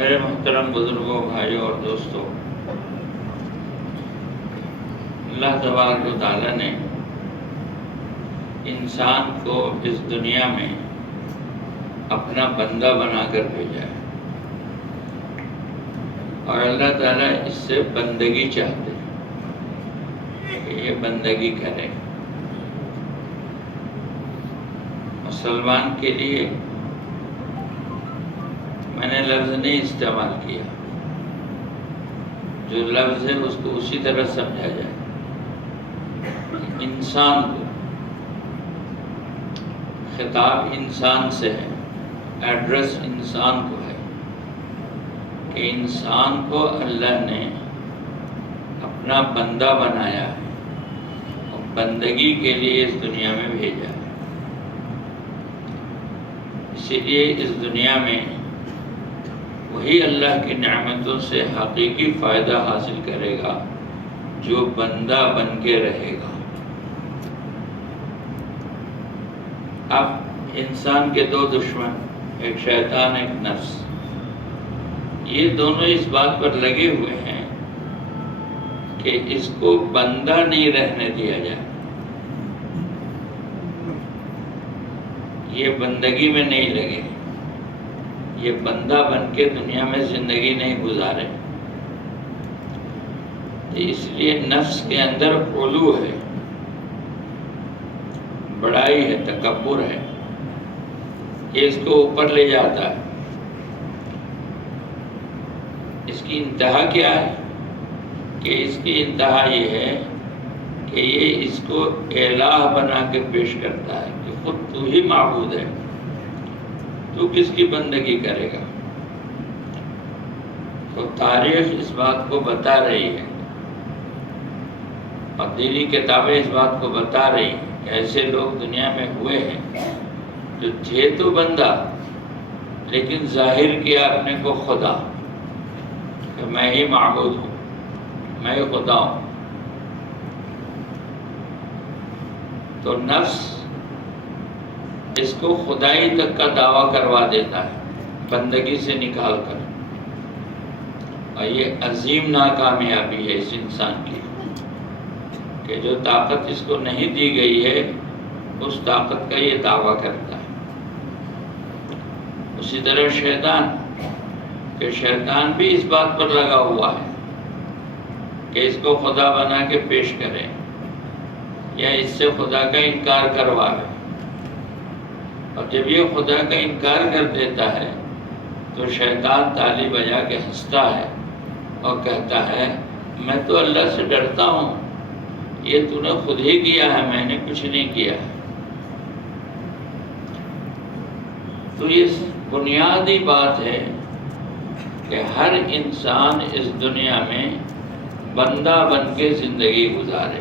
میرے محترم بزرگوں، بھائیوں اور دوستوں، اللہ تبارک و تعالیٰ نے انسان کو اس دنیا میں اپنا بندہ بنا کر بھیجا ہے، اور اللہ تعالیٰ اس سے بندگی چاہتے ہیں کہ یہ بندگی کرے۔ مسلمان کے لیے میں نے لفظ نہیں استعمال کیا، جو لفظ ہے اس کو اسی طرح سمجھا جائے۔ انسان کو خطاب انسان سے ہے، ایڈریس انسان کو ہے کہ انسان کو اللہ نے اپنا بندہ بنایا ہے اور بندگی کے لیے اس دنیا میں بھیجا ہے۔ اسی لیے اس دنیا میں وہی اللہ کی نعمتوں سے حقیقی فائدہ حاصل کرے گا جو بندہ بن کے رہے گا۔ اب انسان کے دو دشمن، ایک شیطان ایک نفس، یہ دونوں اس بات پر لگے ہوئے ہیں کہ اس کو بندہ نہیں رہنے دیا جائے، یہ بندگی میں نہیں لگے، یہ بندہ بن کے دنیا میں زندگی نہیں گزارے۔ اس لیے نفس کے اندر علو ہے، بڑائی ہے، تکبر ہے، یہ اس کو اوپر لے جاتا ہے۔ اس کی انتہا کیا ہے؟ کہ اس کی انتہا یہ ہے کہ یہ اس کو الہ بنا کے پیش کرتا ہے کہ خود تو ہی معبود ہے، تو کس کی بندگی کرے گا؟ تو تاریخ اس بات کو بتا رہی ہے اور دینی کتابیں اس بات کو بتا رہی ہیں کہ ایسے لوگ دنیا میں ہوئے ہیں جو تھے تو بندہ، لیکن ظاہر کیا اپنے کو خدا کہ میں ہی معبود ہوں، میں ہی خدا ہوں۔ تو نفس اس کو خدائی تک کا دعویٰ کروا دیتا ہے بندگی سے نکال کر، اور یہ عظیم ناکامیابی ہے اس انسان کی کہ جو طاقت اس کو نہیں دی گئی ہے اس طاقت کا یہ دعویٰ کرتا ہے۔ اسی طرح شیطان، کہ شیطان بھی اس بات پر لگا ہوا ہے کہ اس کو خدا بنا کے پیش کرے یا اس سے خدا کا انکار کرواوے، اور جب یہ خدا کا انکار کر دیتا ہے تو شیطان تالی بجا کے ہنستا ہے اور کہتا ہے میں تو اللہ سے ڈرتا ہوں، یہ تو نے خود ہی کیا ہے، میں نے کچھ نہیں کیا ہے۔ تو یہ بنیادی بات ہے کہ ہر انسان اس دنیا میں بندہ بن کے زندگی گزارے،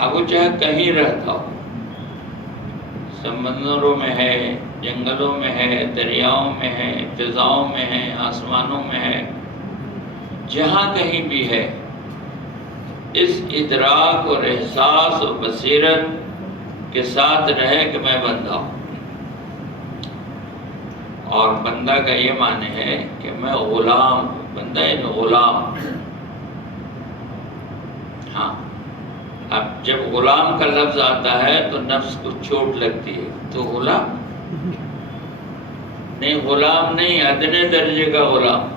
اب وہ چاہے کہیں رہتا ہو، سمندروں میں ہے، جنگلوں میں ہے، دریاؤں میں ہے، فضاؤں میں ہے، آسمانوں میں ہے، جہاں کہیں بھی ہے، اس ادراک اور احساس اور بصیرت کے ساتھ رہے کہ میں بندہ ہوں۔ اور بندہ کا یہ معنی ہے کہ میں غلام ہوں، بندہ یعنی غلام۔ ہاں، اب جب غلام کا لفظ آتا ہے تو نفس کو چوٹ لگتی ہے، تو غلام نہیں، غلام نہیں، ادنے درجے کا غلام۔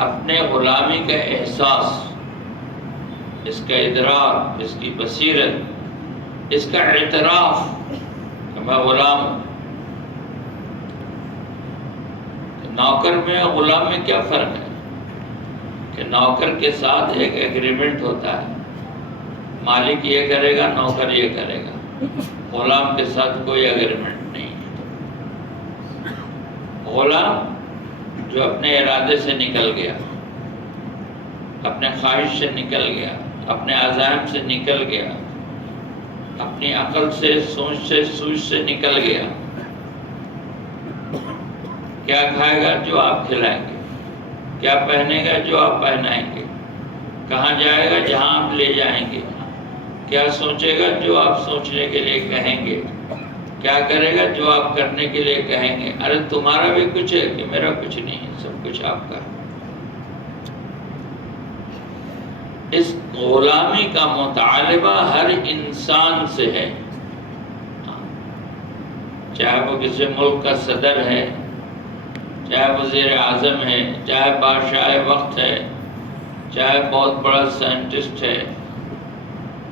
اپنے غلامی کا احساس، اس کا ادراک، اس کی بصیرت، اس کا اعتراف کہ میں غلام ہوں۔ نوکر میں اور غلام میں کیا فرق ہے؟ کہ نوکر کے ساتھ ایک ایگریمنٹ ہوتا ہے، مالک یہ کرے گا، نوکر یہ کرے گا، غلام کے ساتھ کوئی ایگریمنٹ نہیں ہے۔ غلام جو اپنے ارادے سے نکل گیا، اپنے خواہش سے نکل گیا، اپنے عزائم سے نکل گیا، اپنی عقل سے، سوچ سے نکل گیا، کیا کھائے گا؟ جو آپ کھلائیں گے، کیا پہنے گا؟ جو آپ پہنائیں گے، کہاں جائے گا؟ جہاں آپ لے جائیں گے، کیا سوچے گا؟ جو آپ سوچنے کے لیے کہیں گے۔ کیا کرے گا؟ جو آپ کرنے کے لیے کہیں گے. ارے تمہارا بھی کچھ ہے کہ میرا کچھ نہیں ہے، سب کچھ آپ کا ہے. اس غلامی کا مطالبہ ہر انسان سے ہے، چاہے وہ کسی ملک کا صدر ہے، چاہے وزیر اعظم ہے، چاہے بادشاہ وقت ہے، چاہے بہت بڑا سائنٹسٹ ہے،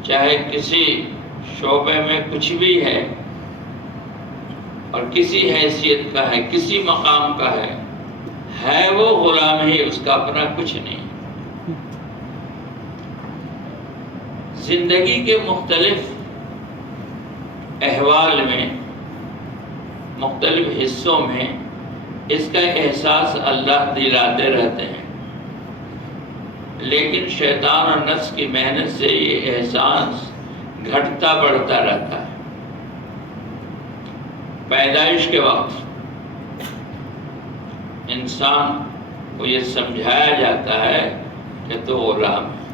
چاہے کسی شعبے میں کچھ بھی ہے اور کسی حیثیت کا ہے، کسی مقام کا ہے وہ غلام ہی، اس کا اپنا کچھ نہیں. زندگی کے مختلف احوال میں، مختلف حصوں میں اس کا احساس اللہ دلاتے رہتے ہیں، لیکن شیطان اور نفس کی محنت سے یہ احساس گھٹتا بڑھتا رہتا ہے. پیدائش کے وقت انسان کو یہ سمجھایا جاتا ہے کہ تو غلام ہے،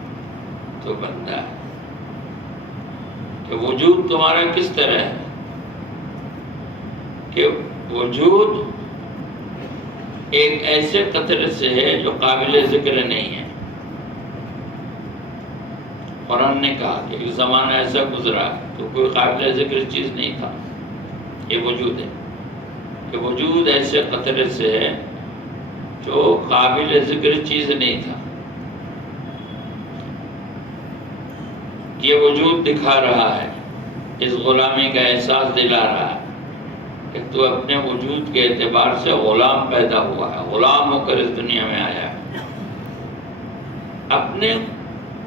تو بندہ ہے، کہ وجود تمہارا کس طرح ہے، کہ وجود ایک ایسے قطرے سے ہے جو قابل ذکر نہیں ہے. قرآن نے کہا کہ ایک زمانہ ایسا گزرا تو کوئی قابل ذکر چیز نہیں تھا. یہ وجود ہے کہ وجود ایسے قطرے سے ہے جو قابل ذکر چیز نہیں تھا. یہ وجود دکھا رہا ہے، اس غلامی کا احساس دلا رہا ہے کہ تو اپنے وجود کے اعتبار سے غلام پیدا ہوا ہے، غلام ہو کر اس دنیا میں آیا ہے. اپنے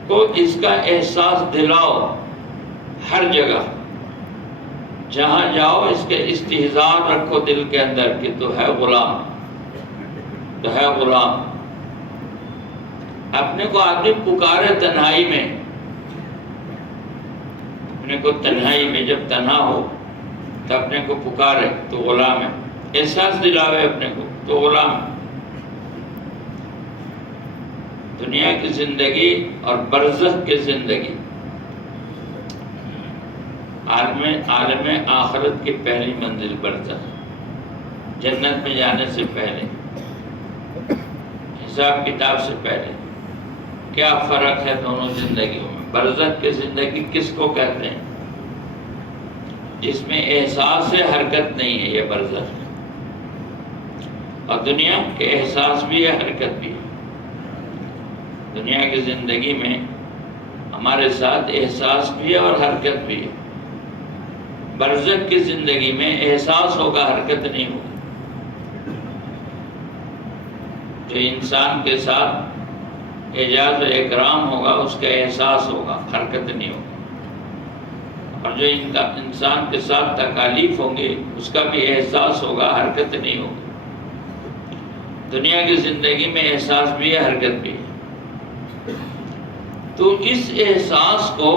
کو اس کا احساس دلاؤ ہر جگہ، جہاں جاؤ اس کے استحضار رکھو دل کے اندر کہ تو ہے غلام، تو ہے غلام. اپنے کو آدمی پکارے تنہائی میں، اپنے کو تنہائی میں جب تنہا ہو تو اپنے کو پکارے تو غلام ہے. احساس دلاوے اپنے کو تو غلام ہے. دنیا کی زندگی اور برزخ کی زندگی، عالم آخرت کی پہلی منزل برزخ، جنت میں جانے سے پہلے، حساب کتاب سے پہلے. کیا فرق ہے دونوں زندگیوں میں؟ برزخ کی زندگی کس کو کہتے ہیں؟ جس میں احساس سے حرکت نہیں ہے، یہ برزخ ہے. اور دنیا کے احساس بھی ہے، حرکت بھی ہے. دنیا کی زندگی میں ہمارے ساتھ احساس بھی ہے اور حرکت بھی ہے. برزخ کی زندگی میں احساس ہوگا، حرکت نہیں ہوگی. جو انسان کے ساتھ اعزاز و اکرام ہوگا اس کا احساس ہوگا، حرکت نہیں ہوگی. اور جو انسان کے ساتھ تکالیف ہوں گے اس کا بھی احساس ہوگا، حرکت نہیں ہوگی. دنیا کی زندگی میں احساس بھی ہے، حرکت بھی ہے. تو اس احساس کو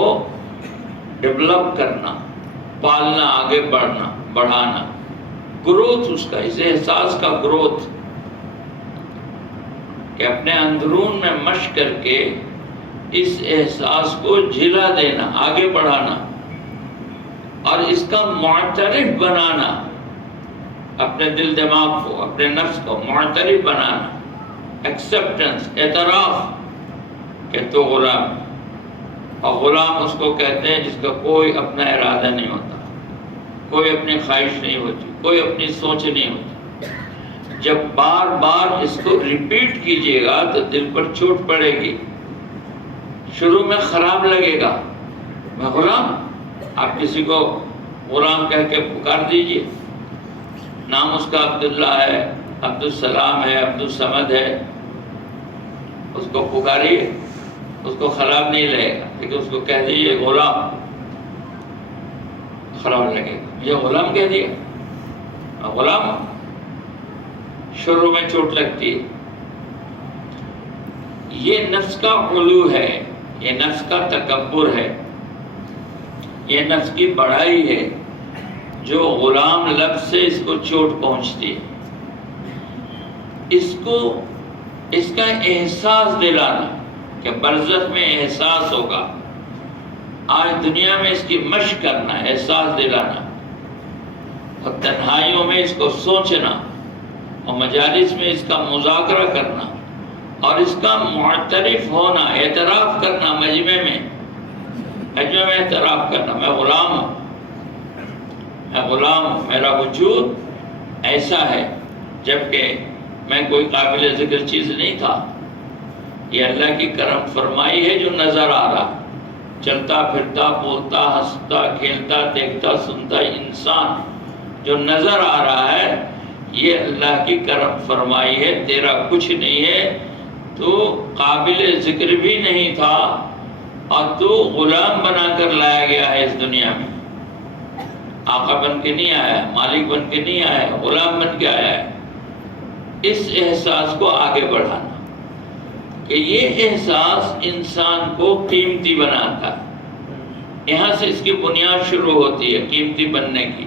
ڈیولپ کرنا، پالنا، آگے بڑھانا، گروتھ اس کا، اس احساس کا گروتھ، کہ اپنے اندرون میں مشق کر کے اس احساس کو جھلا دینا، آگے بڑھانا اور اس کا معترف بنانا. اپنے دل دماغ کو، اپنے نفس کو معترف بنانا، ایکسیپٹنس، اعتراف کہ تو غلام ہے. اور غلام اس کو کہتے ہیں جس کا کوئی اپنا ارادہ نہیں ہوتا، کوئی اپنی خواہش نہیں ہوتی، کوئی اپنی سوچ نہیں ہوتی. جب بار بار اس کو ریپیٹ کیجئے گا تو دل پر چوٹ پڑے گی. شروع میں خراب لگے گا، میں غلام. آپ کسی کو غلام کہہ کے پکار دیجئے، نام اس کا عبداللہ ہے، عبدالسلام ہے، عبدالصمد ہے، اس کو پکاریے، اس کو خراب نہیں لگے گا. لیکن اس کو کہہ دیجئے غلام، خراب لگے گا. یہ غلام کہہ دیا، غلام. شروع میں چوٹ لگتی ہے. یہ نفس کا علو ہے، یہ نفس کا تکبر ہے، یہ نفس کی بڑائی ہے جو غلام لفظ سے اس کو چوٹ پہنچتی ہے. اس کا احساس دلانا کہ برزخ میں احساس ہوگا. آج دنیا میں اس کی مشق کرنا، احساس دلانا اور تنہائیوں میں اس کو سوچنا اور مجالس میں اس کا مذاکرہ کرنا اور اس کا معترف ہونا، اعتراف کرنا مجمع میں اعتراف کرنا، میں غلام ہوں، میں غلام ہوں، میرا وجود ایسا ہے جبکہ میں کوئی قابل ذکر چیز نہیں تھا۔ یہ اللہ کی کرم فرمائی ہے جو نظر آ رہا، چلتا پھرتا بولتا ہنستا کھیلتا دیکھتا سنتا انسان جو نظر آ رہا ہے، یہ اللہ کی کرم فرمائی ہے، تیرا کچھ نہیں ہے، تو قابل ذکر بھی نہیں تھا اور تو غلام بنا کر لایا گیا ہے اس دنیا میں۔ آقا بن کے نہیں آیا، مالک بن کے نہیں آیا، غلام بن کے آیا ہے۔ اس احساس کو آگے بڑھانا کہ یہ احساس انسان کو قیمتی بناتا ہے، یہاں سے اس کی بنیاد شروع ہوتی ہے قیمتی بننے کی،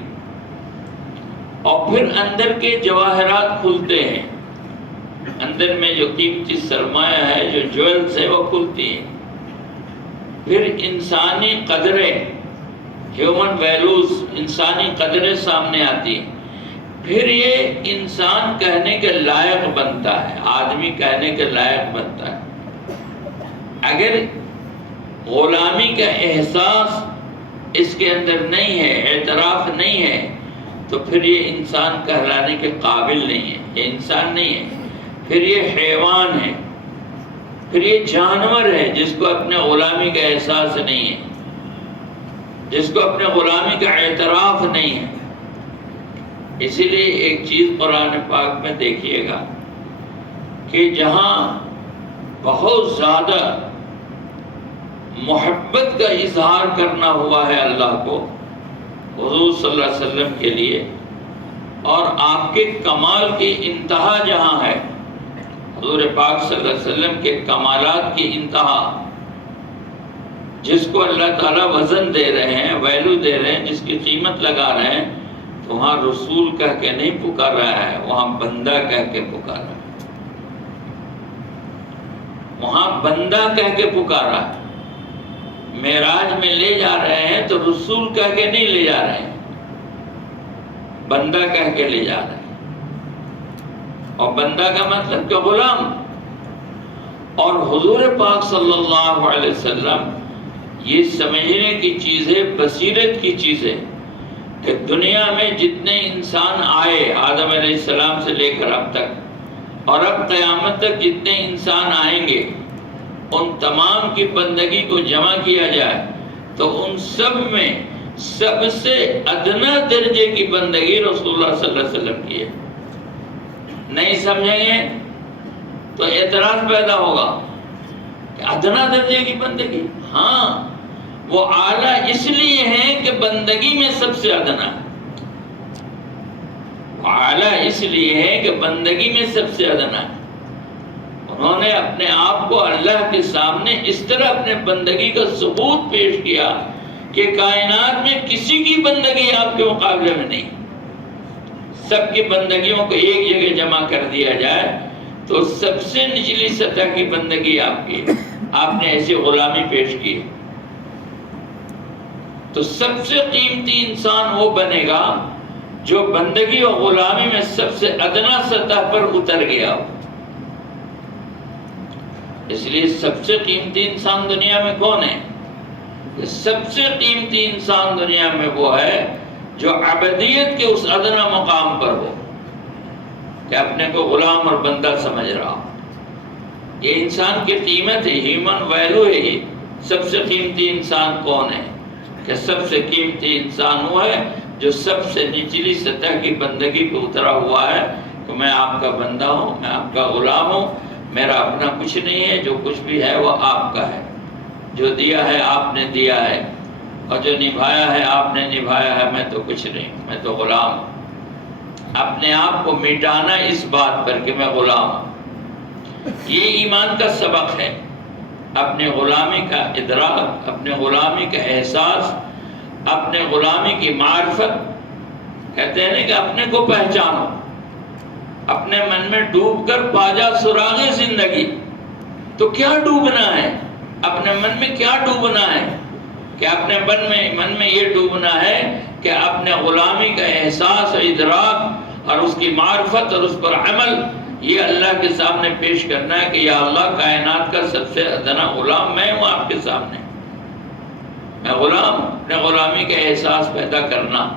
اور پھر اندر کے جواہرات کھلتے ہیں، اندر میں جو قیمتی سرمایہ ہے، جو جویلز ہے، وہ کھلتی ہیں، پھر انسانی قدریں، ہیومن ویلیوز، انسانی قدریں سامنے آتی ہیں، پھر یہ انسان کہنے کے لائق بنتا ہے، آدمی کہنے کے لائق بنتا ہے۔ اگر غلامی کا احساس اس کے اندر نہیں ہے، اعتراف نہیں ہے، تو پھر یہ انسان کہلانے کے قابل نہیں ہے، یہ انسان نہیں ہے، پھر یہ حیوان ہے، پھر یہ جانور ہے جس کو اپنے غلامی کا احساس نہیں ہے، جس کو اپنے غلامی کا اعتراف نہیں ہے۔ اسی لیے ایک چیز قرآن پاک میں دیکھیے گا کہ جہاں بہت زیادہ محبت کا اظہار کرنا ہوا ہے اللہ کو، حضور صلی اللہ علیہ وسلم کے لیے، اور آپ کے کمال کی انتہا جہاں ہے، حضور پاک صلی اللہ علیہ وسلم کے کمالات کی انتہا، جس کو اللہ تعالیٰ وزن دے رہے ہیں، ویلو دے رہے ہیں، جس کی قیمت لگا رہے ہیں، تو وہاں رسول کہہ کے نہیں پکار رہا ہے، وہاں بندہ کہہ کے پکار رہا ہے، وہاں بندہ کہہ کے پکارا ہے۔ معراج میں لے جا رہے ہیں تو رسول کہہ کے نہیں لے جا رہے ہیں، بندہ کہہ کے لے جا رہے ہیں، اور بندہ کا مطلب کہ غلام۔ اور حضور پاک صلی اللہ علیہ وسلم یہ سمجھنے کی چیز ہے، بصیرت کی چیز ہے، کہ دنیا میں جتنے انسان آئے آدم علیہ السلام سے لے کر اب تک، اور اب قیامت تک جتنے انسان آئیں گے، ان تمام کی بندگی کو جمع کیا جائے تو ان سب میں سب سے ادنا درجے کی بندگی رسول اللہ صلی اللہ علیہ وسلم کی ہے۔ نہیں سمجھیں گے تو اعتراض پیدا ہوگا کہ ادنا درجے کی بندگی، ہاں وہ اعلیٰ اس لیے ہے کہ بندگی میں سب سے ادنا ہے، اعلیٰ اس لیے ہے کہ بندگی میں سب سے ادنا ہے۔ انہوں نے اپنے آپ کو اللہ کے سامنے اس طرح اپنے بندگی کا ثبوت پیش کیا کہ کائنات میں کسی کی بندگی آپ کے مقابلے میں نہیں، سب کی بندگیوں کو ایک جگہ جمع کر دیا جائے تو سب سے نچلی سطح کی بندگی آپ کی ہے، آپ نے ایسی غلامی پیش کی۔ تو سب سے قیمتی انسان وہ بنے گا جو بندگی اور غلامی میں سب سے ادنا سطح پر اتر گیا ہو۔ اس لیے سب سے قیمتی انسان دنیا میں کون ہے؟ سب سے قیمتی انسان دنیا میں وہ ہے جو عبدیت کے اس ادنا مقام پر ہو کہ اپنے کو غلام اور بندہ سمجھ رہا ہو۔ یہ انسان کی قیمت ہے، ہیومن ویلو ہے۔ یہ سب سے قیمتی انسان کون ہے؟ کہ سب سے قیمتی انسان وہ ہے جو سب سے نچلی سطح کی بندگی کو اترا ہوا ہے کہ میں آپ کا بندہ ہوں، میں آپ کا غلام ہوں، میرا اپنا کچھ نہیں ہے، جو کچھ بھی ہے وہ آپ کا ہے، جو دیا ہے آپ نے دیا ہے، اور جو نبھایا ہے آپ نے نبھایا ہے، میں تو کچھ نہیں، میں تو غلام ہوں۔ اپنے آپ کو مٹانا اس بات پر کہ میں غلام ہوں، یہ ایمان کا سبق ہے۔ اپنے غلامی کا ادراک، اپنے غلامی کا احساس، اپنے غلامی کی معرفت، کہتے ہیں کہ اپنے کو پہچانو، اپنے من میں ڈوب کر پاجا سراغ زندگی۔ تو کیا ڈوبنا ہے؟ اپنے من میں کیا ڈوبنا ہے؟ کہ اپنے من میں یہ ڈوبنا ہے کہ اپنے غلامی کا احساس اور ادراک اور اس کی معرفت اور اس پر عمل یہ اللہ کے سامنے پیش کرنا ہے کہ یا اللہ کائنات کا سب سے ادنا غلام میں ہوں آپ کے سامنے، میں غلام ہوں۔ اپنے غلامی کا احساس پیدا کرنا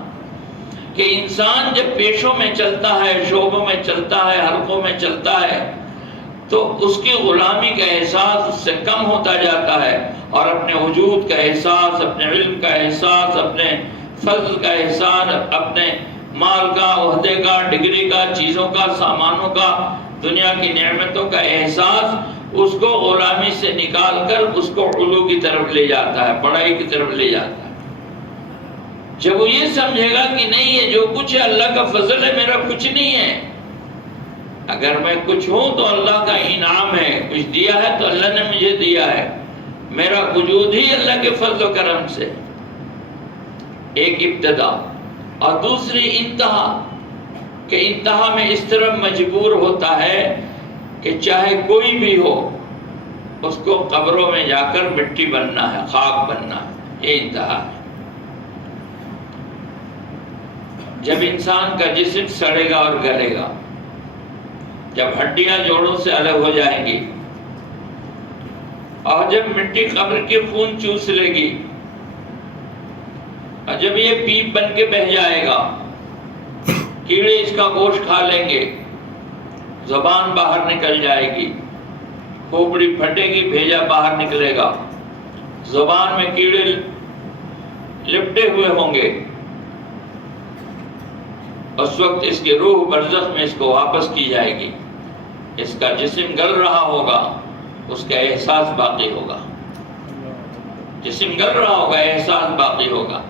کہ انسان جب پیشوں میں چلتا ہے، شعبوں میں چلتا ہے، حلقوں میں چلتا ہے تو اس کی غلامی کا احساس اس سے کم ہوتا جاتا ہے، اور اپنے وجود کا احساس، اپنے علم کا احساس، اپنے فضل کا احساس، اپنے مال کا، عہدے کا، ڈگری کا، چیزوں کا، سامانوں کا، دنیا کی نعمتوں کا احساس اس کو غلامی سے نکال کر اس کو علو کی طرف لے جاتا ہے، بڑائی کی طرف لے جاتا ہے۔ جب وہ یہ سمجھے گا کہ نہیں یہ جو کچھ ہے اللہ کا فضل ہے، میرا کچھ نہیں ہے، اگر میں کچھ ہوں تو اللہ کا انعام ہے، کچھ دیا ہے تو اللہ نے مجھے دیا ہے، میرا وجود ہی اللہ کے فضل و کرم سے۔ ایک ابتدا، اور دوسری انتہا، کہ انتہا میں اس طرح مجبور ہوتا ہے کہ چاہے کوئی بھی ہو اس کو قبروں میں جا کر مٹی بننا ہے، خاک بننا ہے، یہ انتہا ہے۔ جب انسان کا جسم سڑے گا اور گلے گا، جب ہڈیاں جوڑوں سے الگ ہو جائیں گی، اور جب مٹی قبر کے خون چوس لے گی، اور جب یہ پیپ بن کے بہہ جائے گا، کیڑے اس کا گوشت کھا لیں گے، زبان باہر نکل جائے گی، کھوپڑی پھٹے گی، بھیجا باہر نکلے گا، زبان میں کیڑے لپٹے ہوئے ہوں گے، اس وقت اس کی روح برزخ میں اس کو واپس کی جائے گی، اس کا جسم گل رہا ہوگا، اس کا احساس باقی ہوگا، جسم گل رہا ہوگا، احساس باقی ہوگا۔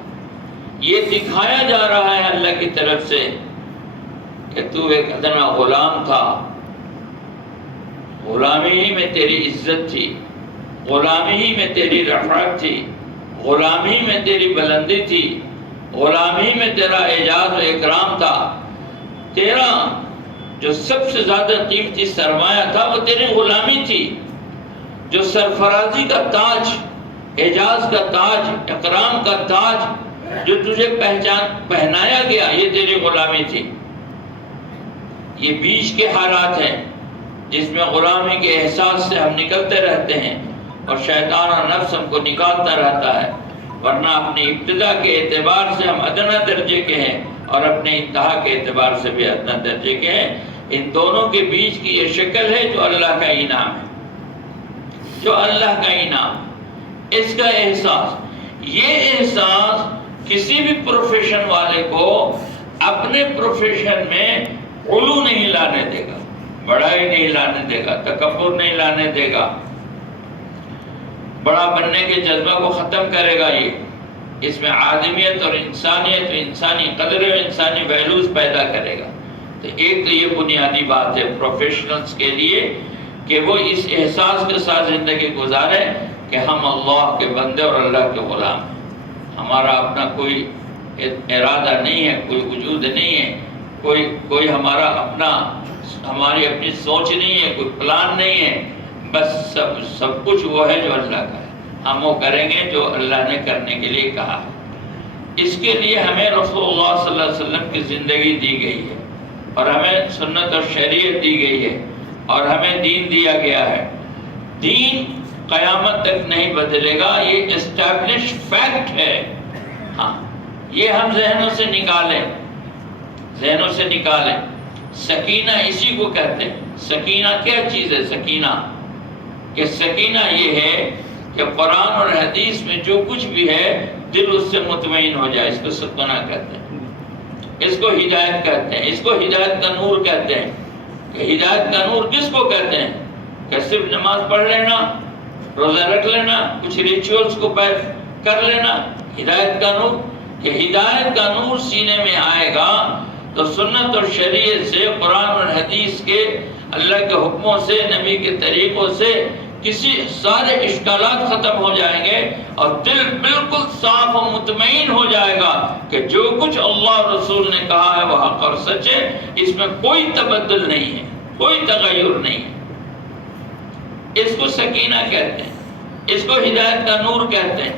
یہ دکھایا جا رہا ہے اللہ کی طرف سے کہ تو ایک ادنا غلام تھا، غلامی ہی میں تیری عزت تھی، غلامی ہی میں تیری رفعت تھی، غلامی میں تیری بلندی تھی، غلامی میں تیرا اعزاز و اکرام تھا، تیرا جو سب سے زیادہ قیمتی سرمایہ تھا وہ تیری غلامی تھی، جو سرفرازی کا تاج، اعزاز کا تاج، اکرام کا تاج جو تجھے پہنایا گیا یہ تیری غلامی تھی۔ یہ بیچ کے حالات ہیں جس میں غلامی کے احساس سے ہم نکلتے رہتے ہیں اور شیطان اور نفس ہم کو نکالتا رہتا ہے، ورنہ اپنی ابتدا کے اعتبار سے ہم ادنا درجے کے ہیں اور اپنے انتہا کے اعتبار سے بھی ادنا درجے کے ہیں۔ ان دونوں کے بیچ کی یہ شکل ہے جو اللہ کا انعام ہے، جو اللہ کا انعام، اس کا احساس، یہ احساس کسی بھی پروفیشن والے کو اپنے پروفیشن میں علو نہیں لانے دے گا، بڑائی نہیں لانے دے گا، تکبر نہیں لانے دے گا، بڑا بننے کے جذبہ کو ختم کرے گا۔ یہ اس میں آدمیت اور انسانیت، انسانی قدر اور انسانی ویلیوز پیدا کرے گا۔ تو ایک تو یہ بنیادی بات ہے پروفیشنلز کے لیے کہ وہ اس احساس کے ساتھ زندگی گزاریں کہ ہم اللہ کے بندے اور اللہ کے غلام ہیں، ہمارا اپنا کوئی ارادہ نہیں ہے، کوئی وجود نہیں ہے، کوئی ہمارا ہماری اپنی سوچ نہیں ہے، کوئی پلان نہیں ہے، بس سب کچھ وہ ہے جو اللہ کا ہے، ہم وہ کریں گے جو اللہ نے کرنے کے لیے کہا ہے۔ اس کے لیے ہمیں رسول اللہ صلی اللہ علیہ وسلم کی زندگی دی گئی ہے، اور ہمیں سنت اور شریعت دی گئی ہے، اور ہمیں دین دیا گیا ہے۔ دین قیامت تک نہیں بدلے گا، یہ اسٹیبلش فیکٹ ہے۔ ہاں، یہ ہم ذہنوں سے نکالیں، ذہنوں سے نکالیں۔ سکینہ اسی کو کہتے ہیں۔ سکینہ کیا چیز ہے؟ سکینہ کہ سکینہ یہ ہے کہ قرآن اور حدیث میں جو کچھ بھی ہے دل اس سے مطمئن ہو جائے، اس کو سکینہ کہتے ہیں، اس کو ہدایت کہتے ہیں، اس کو ہدایت کا نور کہتے ہیں۔ کہ ہدایت کا نور کس کو کہتے ہیں؟ کہ صرف نماز پڑھ لینا، روزہ رکھ لینا، کچھ ریچولز کو کر لینا ہدایت کا نور؟ کہ ہدایت کا نور سینے میں آئے گا تو سنت اور شریعت سے، قرآن اور حدیث کے، اللہ کے حکموں سے، نبی کے طریقوں سے کسی سارے اشکالات ختم ہو جائیں گے، اور دل بالکل صاف و مطمئن ہو جائے گا کہ جو کچھ اللہ اور رسول نے کہا ہے وہ حق اور سچ ہے، اس میں کوئی تبدل نہیں ہے، کوئی تغیر نہیں ہے۔ اس کو سکینہ کہتے ہیں، اس کو ہدایت کا نور کہتے ہیں۔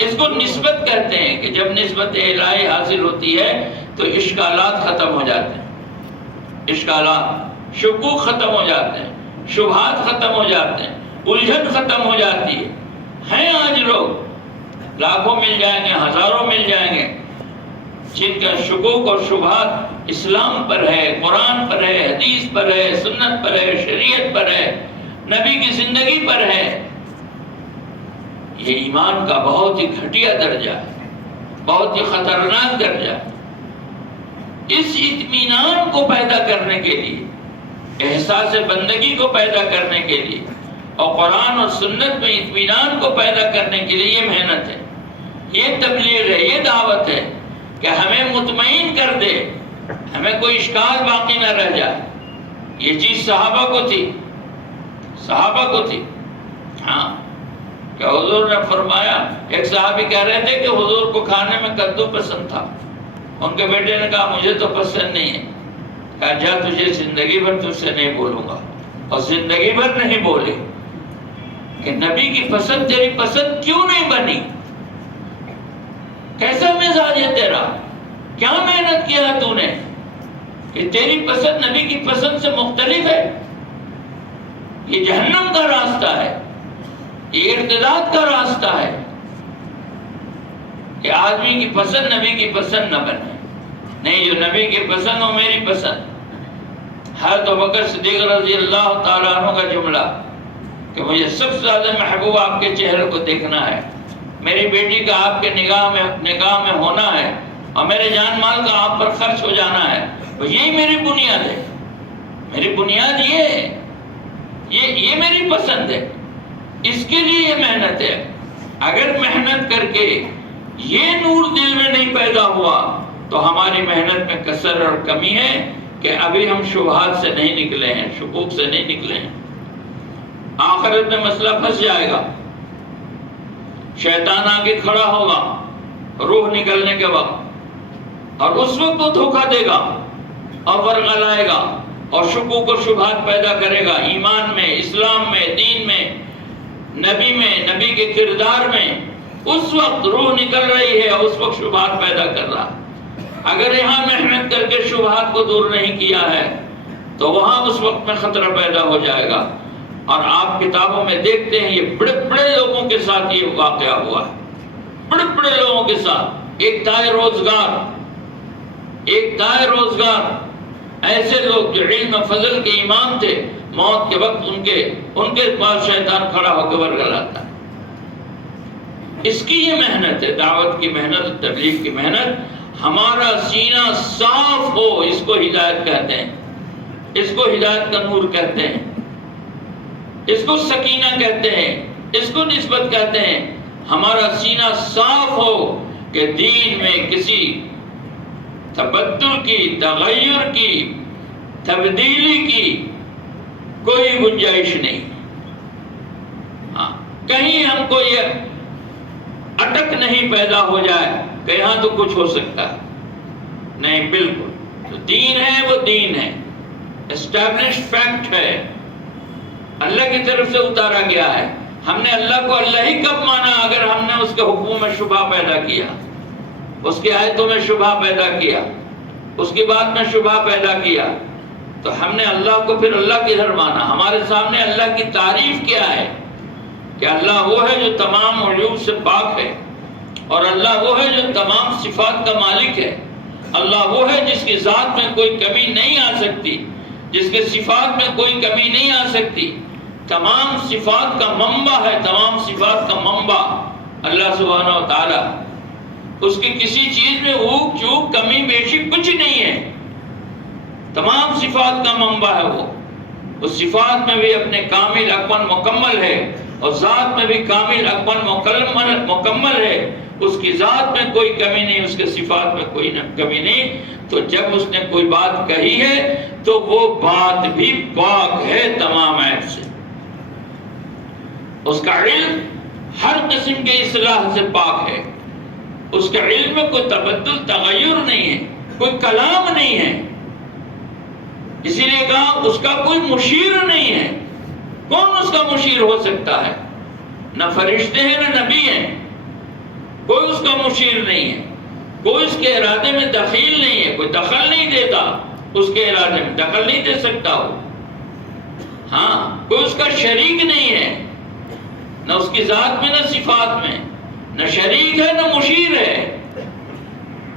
اس کو نسبت کہتے ہیں کہ جب نسبت الہی حاصل ہوتی ہے تو اشکالات ختم ہو جاتے ہیں، اشکالات، شکوک ختم ہو جاتے ہیں، شبہات ختم ہو جاتے ہیں، الجھن ختم ہو جاتی ہے۔ ہیں آج لوگ لاکھوں مل جائیں گے، ہزاروں مل جائیں گے جن کا شکوک اور شبہات اسلام پر ہے، قرآن پر ہے، حدیث پر ہے، سنت پر ہے، شریعت پر ہے، نبی کی زندگی پر ہے۔ یہ ایمان کا بہت ہی گھٹیا درجہ ہے، بہت ہی خطرناک درجہ ہے۔ اس اطمینان کو پیدا کرنے کے لیے، احساس بندگی کو پیدا کرنے کے لیے اور قرآن اور سنت میں اطمینان کو پیدا کرنے کے لیے یہ محنت ہے، یہ تبلیغ ہے، یہ دعوت ہے کہ ہمیں مطمئن کر دے، ہمیں کوئی اشکال باقی نہ رہ جائے۔ یہ چیز صحابہ کو تھی، صحابہ کو تھی۔ ہاں کہ حضور نے فرمایا، ایک صحابی کہہ رہے تھے کہ حضور کو کھانے میں کدو پسند تھا، ان کے بیٹے نے کہا مجھے تو پسند نہیں ہے۔ کہا جا تجھے زندگی بھر تجھ سے نہیں بولوں گا، اور زندگی بھر نہیں بولے کہ نبی کی پسند تیری پسند کیوں نہیں بنی؟ کیسا مزاج ہے تیرا؟ کیا محنت کیا ہے تو نے کہ تیری پسند نبی کی پسند سے مختلف ہے؟ یہ جہنم کا راستہ ہے، یہ ارتداد کا راستہ ہے کہ آدمی کی پسند نبی کی پسند نہ بنے۔ نہیں، جو نبی کی پسند ہو میری پسند۔ حضرت ابوبکر صدیق رضی اللہ تعالیٰ عنہ کا جملہ کہ مجھے سب سے زیادہ محبوب آپ کے چہرے کو دیکھنا ہے، میری بیٹی کا آپ کے نگاہ میں ہونا ہے، اور میرے جان مال کا آپ پر خرچ ہو جانا ہے۔ یہی میری بنیاد ہے، میری بنیاد یہ ہے، یہ میری پسند ہے، اس کے لیے یہ محنت ہے۔ اگر محنت کر کے یہ نور دل میں نہیں پیدا ہوا تو ہماری محنت میں کسر اور کمی ہے کہ ابھی ہم شبہات سے نہیں نکلے ہیں، شکوک سے نہیں نکلے ہیں۔ آخرت میں مسئلہ پھنس جائے گا، شیطان آگے کھڑا ہوگا روح نکلنے کے وقت، اور اس وقت وہ دھوکہ دے گا اور ورغلائے گا اور شکوک و شبہات پیدا کرے گا ایمان میں، اسلام میں، دین میں، نبی میں، نبی کے کردار میں۔ اس وقت روح نکل رہی ہے، اس وقت شبہات پیدا کر رہا۔ اگر یہاں محنت کر کے شبہات کو دور نہیں کیا ہے تو وہاں اس وقت میں خطرہ پیدا ہو جائے گا۔ اور آپ کتابوں میں دیکھتے ہیں یہ بڑے بڑے لوگوں کے ساتھ یہ واقعہ ہوا ہے، بڑے بڑے لوگوں کے ساتھ۔ ایک دائے روزگار ایسے لوگ جو علم و فضل کے امام تھے، موت کے وقت ان کے پاس شیطان کھڑا ہو کے ورگلاتا ہے۔ اس کی یہ محنت ہے، دعوت کی محنت، تبلیغ کی محنت۔ ہمارا سینہ صاف ہو، اس کو ہدایت کہتے ہیں، اس کو ہدایت کا نور کہتے ہیں، اس کو سکینہ کہتے ہیں، اس کو نسبت کہتے ہیں۔ ہمارا سینہ صاف ہو کہ دین میں کسی تبدل کی، تغیر کی، تبدیلی کی کوئی گنجائش نہیں۔ ہاں، کہیں ہم کو یہ اٹک نہیں پیدا ہو جائے کہ یہاں تو کچھ ہو سکتا ہے، نہیں، بالکل جو دین ہے وہ دین ہے، اسٹیبلش فیکٹ ہے، اللہ کی طرف سے اتارا گیا ہے۔ ہم نے اللہ کو اللہ ہی کب مانا اگر ہم نے اس کے حکموں میں شبہ پیدا کیا، اس کی آیتوں میں شبہ پیدا کیا، اس کی بات میں شبہ پیدا کیا، تو ہم نے اللہ کو پھر اللہ کدھر مانا؟ ہمارے سامنے اللہ کی تعریف کیا ہے کہ اللہ وہ ہے جو تمام عیوب سے پاک ہے، اور اللہ وہ ہے جو تمام صفات کا مالک ہے، اللہ وہ ہے جس کی ذات میں کوئی کمی نہیں آ سکتی، جس کے صفات میں کوئی کمی نہیں آ سکتی، تمام صفات کا منبع ہے، تمام صفات کا منبع اللہ سبحانہ و تعالی۔ اس کی کسی چیز میں اوک چوک کمی بیشی کچھ نہیں ہے، تمام صفات کا منبع ہے وہ۔ اس صفات میں بھی اپنے کامل اکمل مکمل ہے، اور ذات میں بھی کامل اکمل مکمل ہے۔ اس کی ذات میں کوئی کمی نہیں، اس کے صفات میں کوئی کمی نہیں۔ تو جب اس نے کوئی بات کہی ہے تو وہ بات بھی پاک ہے تمام عیب سے۔ اس کا علم ہر قسم کے اصلاح سے پاک ہے، اس کے علم میں کوئی تبدل تغیر نہیں ہے، کوئی کلام نہیں ہے۔ اسی لیے کہا اس کا کوئی مشیر نہیں ہے۔ کون اس کا مشیر ہو سکتا ہے؟ نہ فرشتے ہیں نہ نبی ہیں۔ کوئی اس کا مشیر نہیں ہے، کوئی اس کے ارادے میں دخیل نہیں ہے، کوئی دخل نہیں دیتا اس کے ارادے میں، دخل نہیں دے سکتا ہو. ہاں، کوئی اس کا شریک نہیں ہے، نہ اس کی ذات میں نہ صفات میں، نہ شریک ہے نہ مشیر ہے.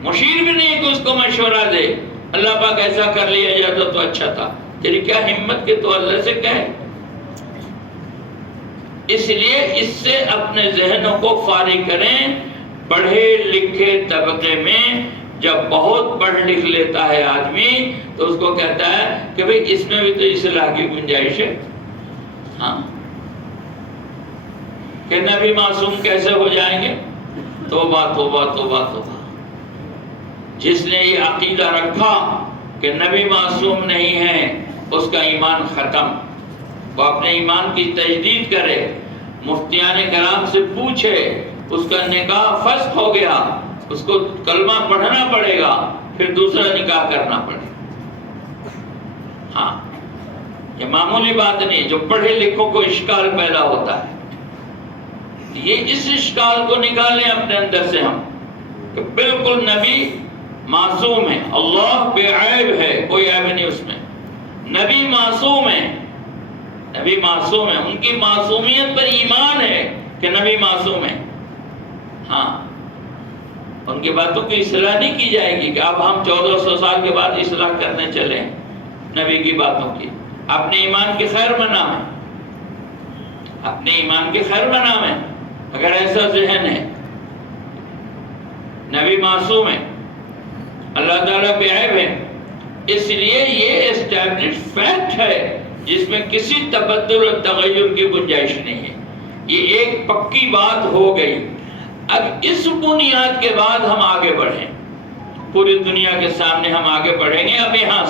مشیر بھی نہیں کہ اس کو مشورہ دے اللہ پاک ایسا کر لیا جاتا تو اچھا تھا. تیری کیا ہمت کہ تو اللہ سے کہے. اس لیے اس سے اپنے ذہنوں کو فارغ کریں. پڑھے لکھے طبقے میں جب بہت پڑھ لکھ لیتا ہے آدمی تو اس کو کہتا ہے کہ بھئی اس میں بھی تو اصلاح کی گنجائش ہے. ہاں، کہ نبی معصوم کیسے ہو جائیں گے؟ توبہ توبہ توبہ توبہ. جس نے یہ عقیدہ رکھا کہ نبی معصوم نہیں ہے اس کا ایمان ختم. وہ اپنے ایمان کی تجدید کرے، مفتیان کرام سے پوچھے، اس کا نکاح فسخ ہو گیا، اس کو کلمہ پڑھنا پڑے گا، پھر دوسرا نکاح کرنا پڑے گا. ہاں، یہ معمولی بات نہیں. جو پڑھے لکھوں کو اشکال پیدا ہوتا ہے، یہ اس اشکال کو نکالیں اپنے اندر سے ہم کہ بالکل نبی معصوم ہے، اللہ بے عیب ہے، کوئی عیب نہیں اس میں. نبی معصوم ہے، نبی معصوم ہے، ان کی معصومیت پر ایمان ہے کہ نبی معصوم ہے. ہاں، ان کی باتوں کی اصلاح نہیں کی جائے گی کہ اب ہم 1400 سال کے بعد اصلاح کرنے چلیں نبی کی باتوں کی. اپنے ایمان کے خیر منام ہے، اپنے ایمان کے خیر منام ہے. اگر ایسا ذہن ہے، نبی معصوم ہے، اللہ تعالیٰ بے عیب ہے، اس لیے یہ اسٹیبلش فیکٹ ہے جس میں کسی تبدل و تغیر کی گنجائش نہیں ہے. یہ ایک پکی بات ہو گئی. اب اس بنیاد کے بعد ہم آگے بڑھیں، پوری دنیا کے سامنے ہم آگے بڑھیں گے. اب یہاں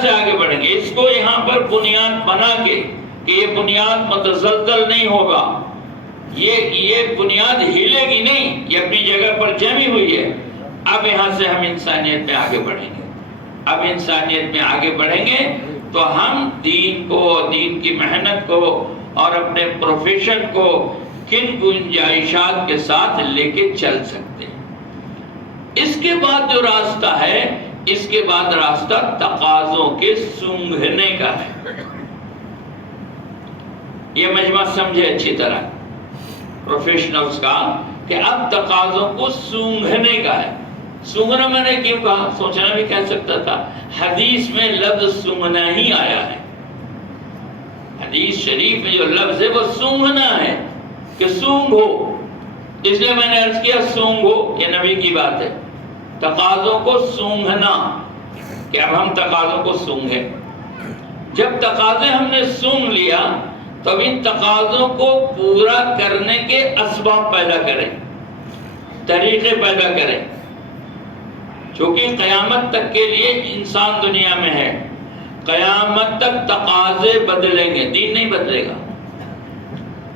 سے آگے بڑھیں گے. اس کو یہاں پر بنیاد بنا کے کہ یہ بنیاد متزلزل نہیں ہوگا، یہ بنیاد ہلے گی نہیں، یہ اپنی جگہ پر جمی ہوئی ہے. اب یہاں سے ہم انسانیت میں آگے بڑھیں گے. اب انسانیت میں آگے بڑھیں گے تو ہم دین کو، دین کی محنت کو اور اپنے پروفیشن کو کن گنجائشات کے ساتھ لے کے چل سکتے ہیں. اس کے بعد جو راستہ ہے، اس کے بعد راستہ تقاضوں کے سونگھنے کا ہے. یہ مجمع سمجھے اچھی طرح پروفیشنلز کا کہ اب تقاضوں کو سونگھنے کا ہے. سونگھنا میں نے کیوں کہا؟ سوچنا بھی کہہ سکتا تھا. حدیث میں لفظ سونگھنا ہی آیا ہے. حدیث شریف میں جو لفظ ہے وہ سونگھنا ہے کہ سونگھو. اس لیے میں نے عرض کیا سونگھو، یہ نبی کی بات ہے. تقاضوں کو سونگھنا کہ اب ہم تقاضوں کو سونگھیں. جب تقاضے ہم نے سونگھ لیا تو اب ان تقاضوں کو پورا کرنے کے اسباب پیدا کریں، طریقے پیدا کریں. چونکہ قیامت تک کے لیے انسان دنیا میں ہے، قیامت تک تقاضے بدلیں گے، دین نہیں بدلے گا.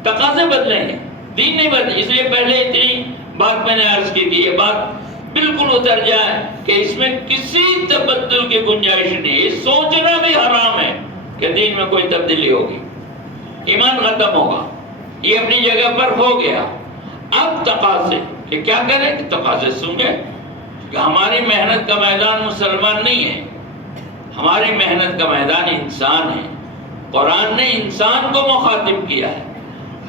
تقاضے بدلیں گے، دین نہیں بدلے. اس لیے پہلے اتنی بات میں نے عرض کی کہ یہ بات بالکل اتر جائے کہ اس میں کسی تبدل کی گنجائش نہیں. یہ سوچنا بھی حرام ہے کہ دین میں کوئی تبدیلی ہوگی. ایمان ختم ہوگا، یہ اپنی جگہ پر ہو گیا. اب تقاضے کہ کیا کریں؟ تقاضے سنگے کہ ہماری محنت کا میدان مسلمان نہیں ہے، ہماری محنت کا میدان انسان ہے. قرآن نے انسان کو مخاطب کیا ہے.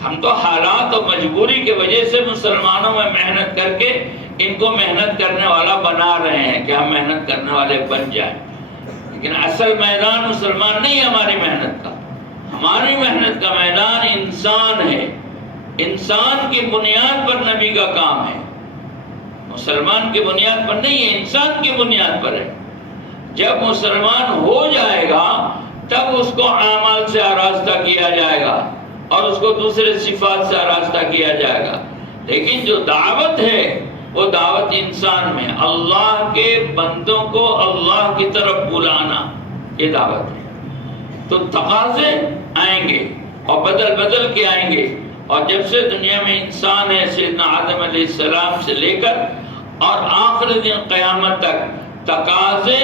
ہم تو حالات اور مجبوری کی وجہ سے مسلمانوں میں محنت کر کے ان کو محنت کرنے والا بنا رہے ہیں کہ ہم محنت کرنے والے بن جائیں. لیکن اصل میدان مسلمان نہیں ہے ہماری محنت کا. ہماری محنت کا میدان انسان ہے. انسان کی بنیاد پر نبی کا کام ہے، مسلمان کی بنیاد پر نہیں ہے، انسان کی بنیاد پر ہے. جب مسلمان ہو جائے گا تب اس کو اعمال سے آراستہ کیا جائے گا اور اس کو دوسرے صفات سے آراستہ کیا جائے گا. لیکن جو دعوت ہے وہ دعوت انسان میں، اللہ کے بندوں کو اللہ کی طرف بلانا، یہ دعوت ہے. تو تقاضے آئیں گے اور بدل بدل کے آئیں گے. اور جب سے دنیا میں انسان ہے، سیدنا آدم علیہ السلام سے لے کر اور آخری دن قیامت تک تقاضے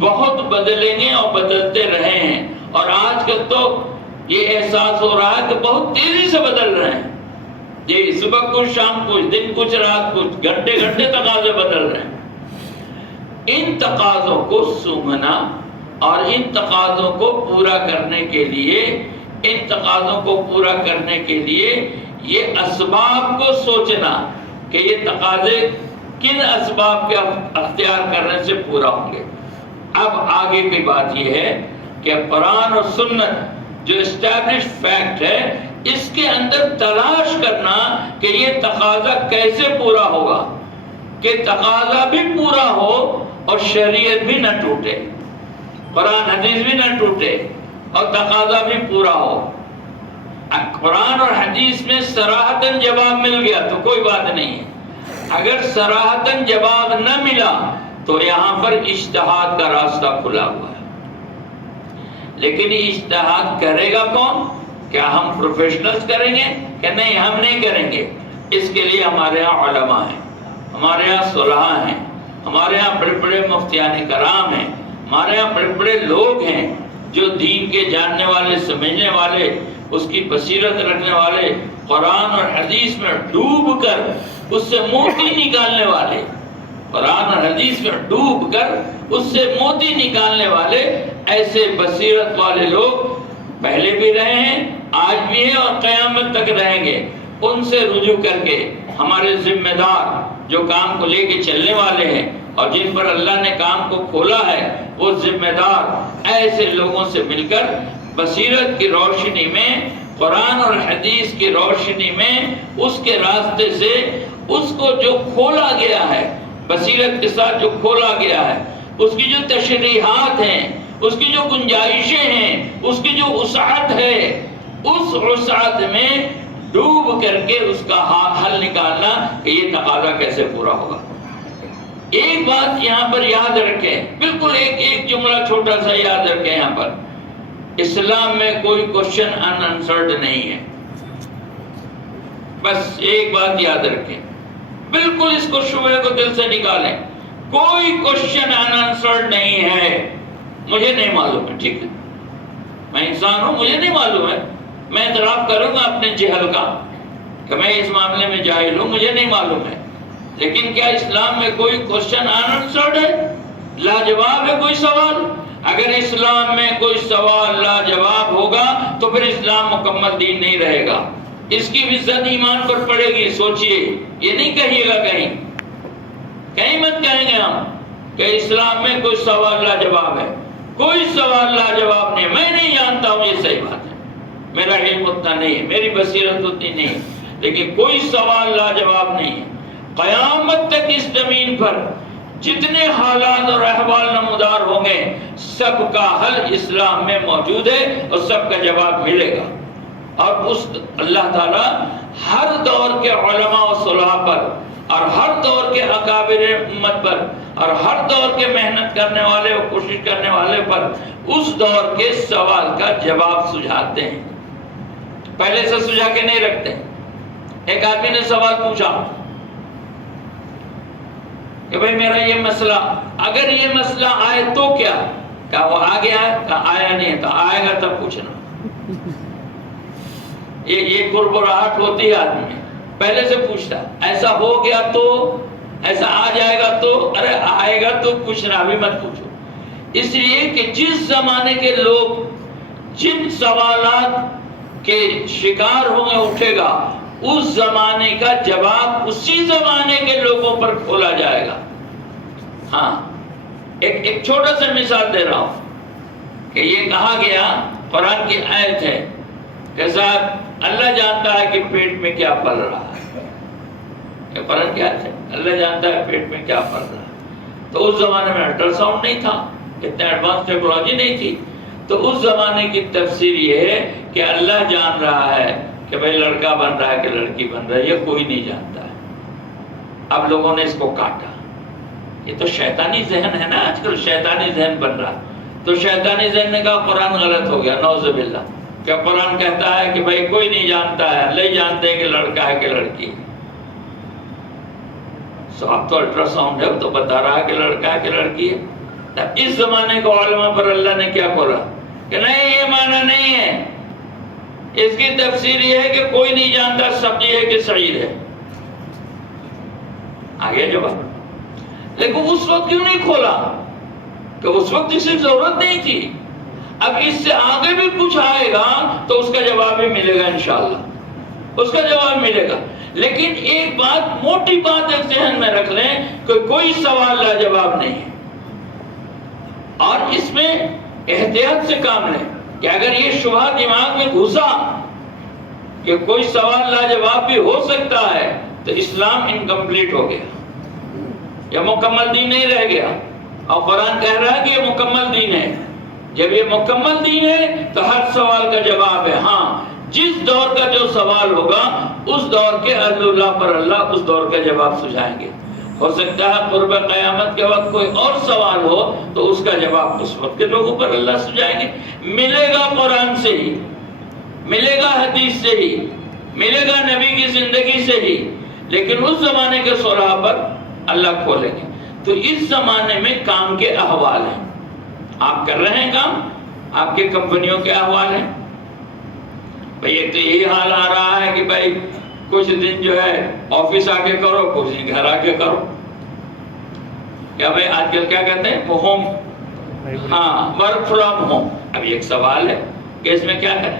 بہت بدلیں گے اور بدلتے رہے ہیں. اور آج کل تو یہ احساس ہو رہا ہے کہ بہت تیزی سے بدل رہے ہیں. یہ صبح کچھ، شام کچھ، دن کچھ، رات کچھ، گھنٹے گھنٹے تقاضے بدل رہے ہیں۔ ان تقاضوں کو سونگھنا اور ان تقاضوں کو پورا کرنے کے لیے، ان تقاضوں کو پورا کرنے کے لیے یہ اسباب کو سوچنا کہ یہ تقاضے کن اسباب کے اختیار کرنے سے پورا ہوں گے۔ اب آگے کی بات یہ ہے کہ قرآن اور سنت جو اسٹیبلش فیکٹ ہے، اس کے اندر تلاش کرنا کہ یہ تقاضا کیسے پورا ہوگا، کہ تقاضا بھی پورا ہو اور شریعت بھی نہ ٹوٹے، قرآن حدیث بھی نہ ٹوٹے اور تقاضا بھی پورا ہو۔ قرآن اور حدیث میں صراحتاً جواب مل گیا تو کوئی بات نہیں ہے، اگر صراحتاً جواب نہ ملا تو یہاں پر اجتہاد کا راستہ کھلا ہوا ہے۔ لیکن اجتہاد کرے گا کون؟ کیا ہم پروفیشنلز کریں گے کہ نہیں؟ ہم نہیں کریں گے۔ اس کے لیے ہمارے ہاں علماء ہیں، ہمارے ہاں صلحاء ہیں، ہمارے ہاں بڑے بڑے مفتیان کرام ہیں، ہمارے ہاں بڑے بڑے لوگ ہیں جو دین کے جاننے والے، سمجھنے والے، اس کی بصیرت رکھنے والے، قرآن اور حدیث میں ڈوب کر اس سے موتی نکالنے والے، قرآن اور حدیث میں ڈوب کر اس سے موتی نکالنے والے، ایسے بصیرت والے لوگ پہلے بھی رہے ہیں، آج بھی ہیں اور قیامت تک رہیں گے۔ ان سے رجوع کر کے ہمارے ذمہ دار جو کام کو لے کے چلنے والے ہیں اور جن پر اللہ نے کام کو کھولا ہے، وہ ذمہ دار ایسے لوگوں سے مل کر بصیرت کی روشنی میں، قرآن اور حدیث کی روشنی میں، اس کے راستے سے اس کو جو کھولا گیا ہے، بصیرت کے ساتھ جو کھولا گیا ہے، اس کی جو تشریحات ہیں، اس کی جو گنجائشیں ہیں، اس کی جو وسعت ہے، اس وسعت میں ڈوب کر کے اس کا حل نکالنا کہ یہ تقاضا کیسے پورا ہوگا۔ ایک بات یہاں پر یاد رکھیں، بالکل ایک جملہ چھوٹا سا یاد رکھیں یہاں پر، اسلام میں کوئی کوشچن ان آنسرڈ نہیں ہے۔ بس ایک بات یاد رکھیں، بالکل اس کو شبہے کو دل سے نکالیں، کوئی کوشچن ان آنسرڈ نہیں ہے۔ مجھے نہیں معلوم ہے، ٹھیک ہے، میں انسان ہوں، مجھے نہیں معلوم ہے، میں اعتراف کروں گا اپنے جہل کا کہ میں اس معاملے میں جاہل ہوں، مجھے نہیں معلوم ہے۔ لیکن کیا اسلام میں کوئی کوشچن ان آنسرڈ ہے؟ لاجواب ہے کوئی سوال؟ اگر اسلام میں کوئی سوال لاجواب ہوگا تو پھر اسلام مکمل دین نہیں رہے گا، اس کی بھی زد ایمان پر پڑے گی۔ سوچئے، یہ نہیں کہیے گا کہیں مت کہیں گے ہم کہ اسلام میں کوئی سوال لاجواب ہے، کوئی سوال لاجواب نہیں۔ میں نہیں جانتا ہوں، یہ صحیح بات ہے، میرا علم اتنا نہیں ہے، میری بصیرت اتنی نہیں ہے، لیکن کوئی سوال لاجواب نہیں ہے۔ قیامت تک اس زمین پر جتنے حالات اور احوال نمودار ہوں گے، سب کا حل اسلام میں موجود ہے اور سب کا جواب ملے گا۔ اور اس اللہ تعالیٰ ہر دور کے علماء و صلحاء پر اور ہر دور کے اکابر امت پر اور ہر دور کے محنت کرنے والے اور کوشش کرنے والے پر اس دور کے سوال کا جواب سجھاتے ہیں، پہلے سے سجھا کے نہیں رکھتے۔ ایک آدمی نے سوال پوچھا کہ بھئی میرا یہ مسئلہ، اگر یہ مسئلہ آئے تو کیا؟ کہا وہ آ گیا ہے؟ کہا آیا نہیں ہے، تو آئے گا تب پوچھنا۔ یہ گڑگڑاہٹ ہوتی ہے آدمی میں، پہلے سے پوچھتا ایسا ہو گیا تو، ایسا آ جائے گا تو، ارے آئے گا تو پوچھنا، ابھی مت پوچھو۔ اس لیے کہ جس زمانے کے لوگ جن سوالات کے شکار ہوں گے اٹھے گا، اس زمانے کا جواب اسی زمانے کے لوگوں پر کھولا جائے گا۔ ہاں، ایک چھوٹا سا مثال دے رہا ہوں کہ یہ کہا گیا، قرآن کی آیت ہے کہ صاحب اللہ جانتا ہے کہ پیٹ میں کیا پل رہا ہے، یہ قرآن کی آیت ہے، اللہ جانتا ہے پیٹ میں کیا پل رہا ہے۔ تو اس زمانے میں الٹرا ساؤنڈ نہیں تھا، اتنا ایڈوانس ٹیکنالوجی نہیں تھی، تو اس زمانے کی تفسیر یہ ہے کہ اللہ جان رہا ہے کہ بھئی لڑکا بن رہا ہے کہ لڑکی بن رہا ہے، یہ کوئی نہیں جانتا ہے۔ اب لوگوں نے اس کو کاٹا، یہ تو شیطانی ذہن ہے نا، آج کل شیطانی ذہن بن رہا، تو شیطانی ذہن نے کہا قرآن غلط ہو گیا، نعوذ باللہ، کہ قرآن کہتا ہے کہ بھئی کوئی نہیں جانتا ہے، اللہ ہی جانتے ہیں کہ لڑکا ہے کہ لڑکی ہے۔ اب تو الٹرا ساؤنڈ ہے، تو بتا رہا ہے کہ لڑکا ہے کہ لڑکی ہے۔ اس زمانے کو علماء پر اللہ نے کیا کھولا کہ نہیں، یہ معنی نہیں ہے، اس کی تفسیر یہ ہے کہ کوئی نہیں جانتا سبزی ہے کہ سعید ہے. آگے جواب. لیکن اس وقت کیوں نہیں کھولا؟ کہ اس وقت اس کی ضرورت نہیں تھی. اب اس سے آگے بھی کچھ آئے گا تو اس کا جواب بھی ملے گا انشاءاللہ، اس کا جواب ملے گا. لیکن ایک بات، موٹی بات ایک ذہن میں رکھ لیں کہ کوئی سوال لاجواب نہیں ہے. اور اس میں احتیاط سے کام لیں کہ اگر یہ شبہ دماغ میں گھسا کہ کوئی سوال لاجواب بھی ہو سکتا ہے تو اسلام انکمپلیٹ ہو گیا، یہ مکمل دین نہیں رہ گیا. اور قرآن کہہ رہا ہے کہ یہ مکمل دین ہے. جب یہ مکمل دین ہے تو ہر سوال کا جواب ہے. ہاں، جس دور کا جو سوال ہوگا اس دور کے اللہ پر اللہ اس دور کا جواب سجھائیں گے. ہو سکتا ہے قرب قیامت کے وقت کوئی اور سوال ہو تو اس کا جواب اس وقت کے لوگوں پر اللہ سجھائیں گے. ملے گا قرآن سے ہی، ملے گا حدیث سے ہی، ملے گا نبی کی زندگی سے ہی، لیکن اس زمانے کے صلح پر اللہ کھولیں گے. تو اس زمانے میں کام کے احوال ہیں. آپ کر رہے ہیں کام، آپ کے کمپنیوں کے احوال ہیں. بھئی ایک تو یہی حال آ رہا ہے کہ بھائی کچھ دن جو ہے آفس آ کے کرو، کچھ دن گھر آ کے کرو. کیا بھئی آج کل کیا کہتے ہیں ہوم، ہاں ورک فرام ہوم. اب ایک سوال ہے کہ اس میں کیا کریں.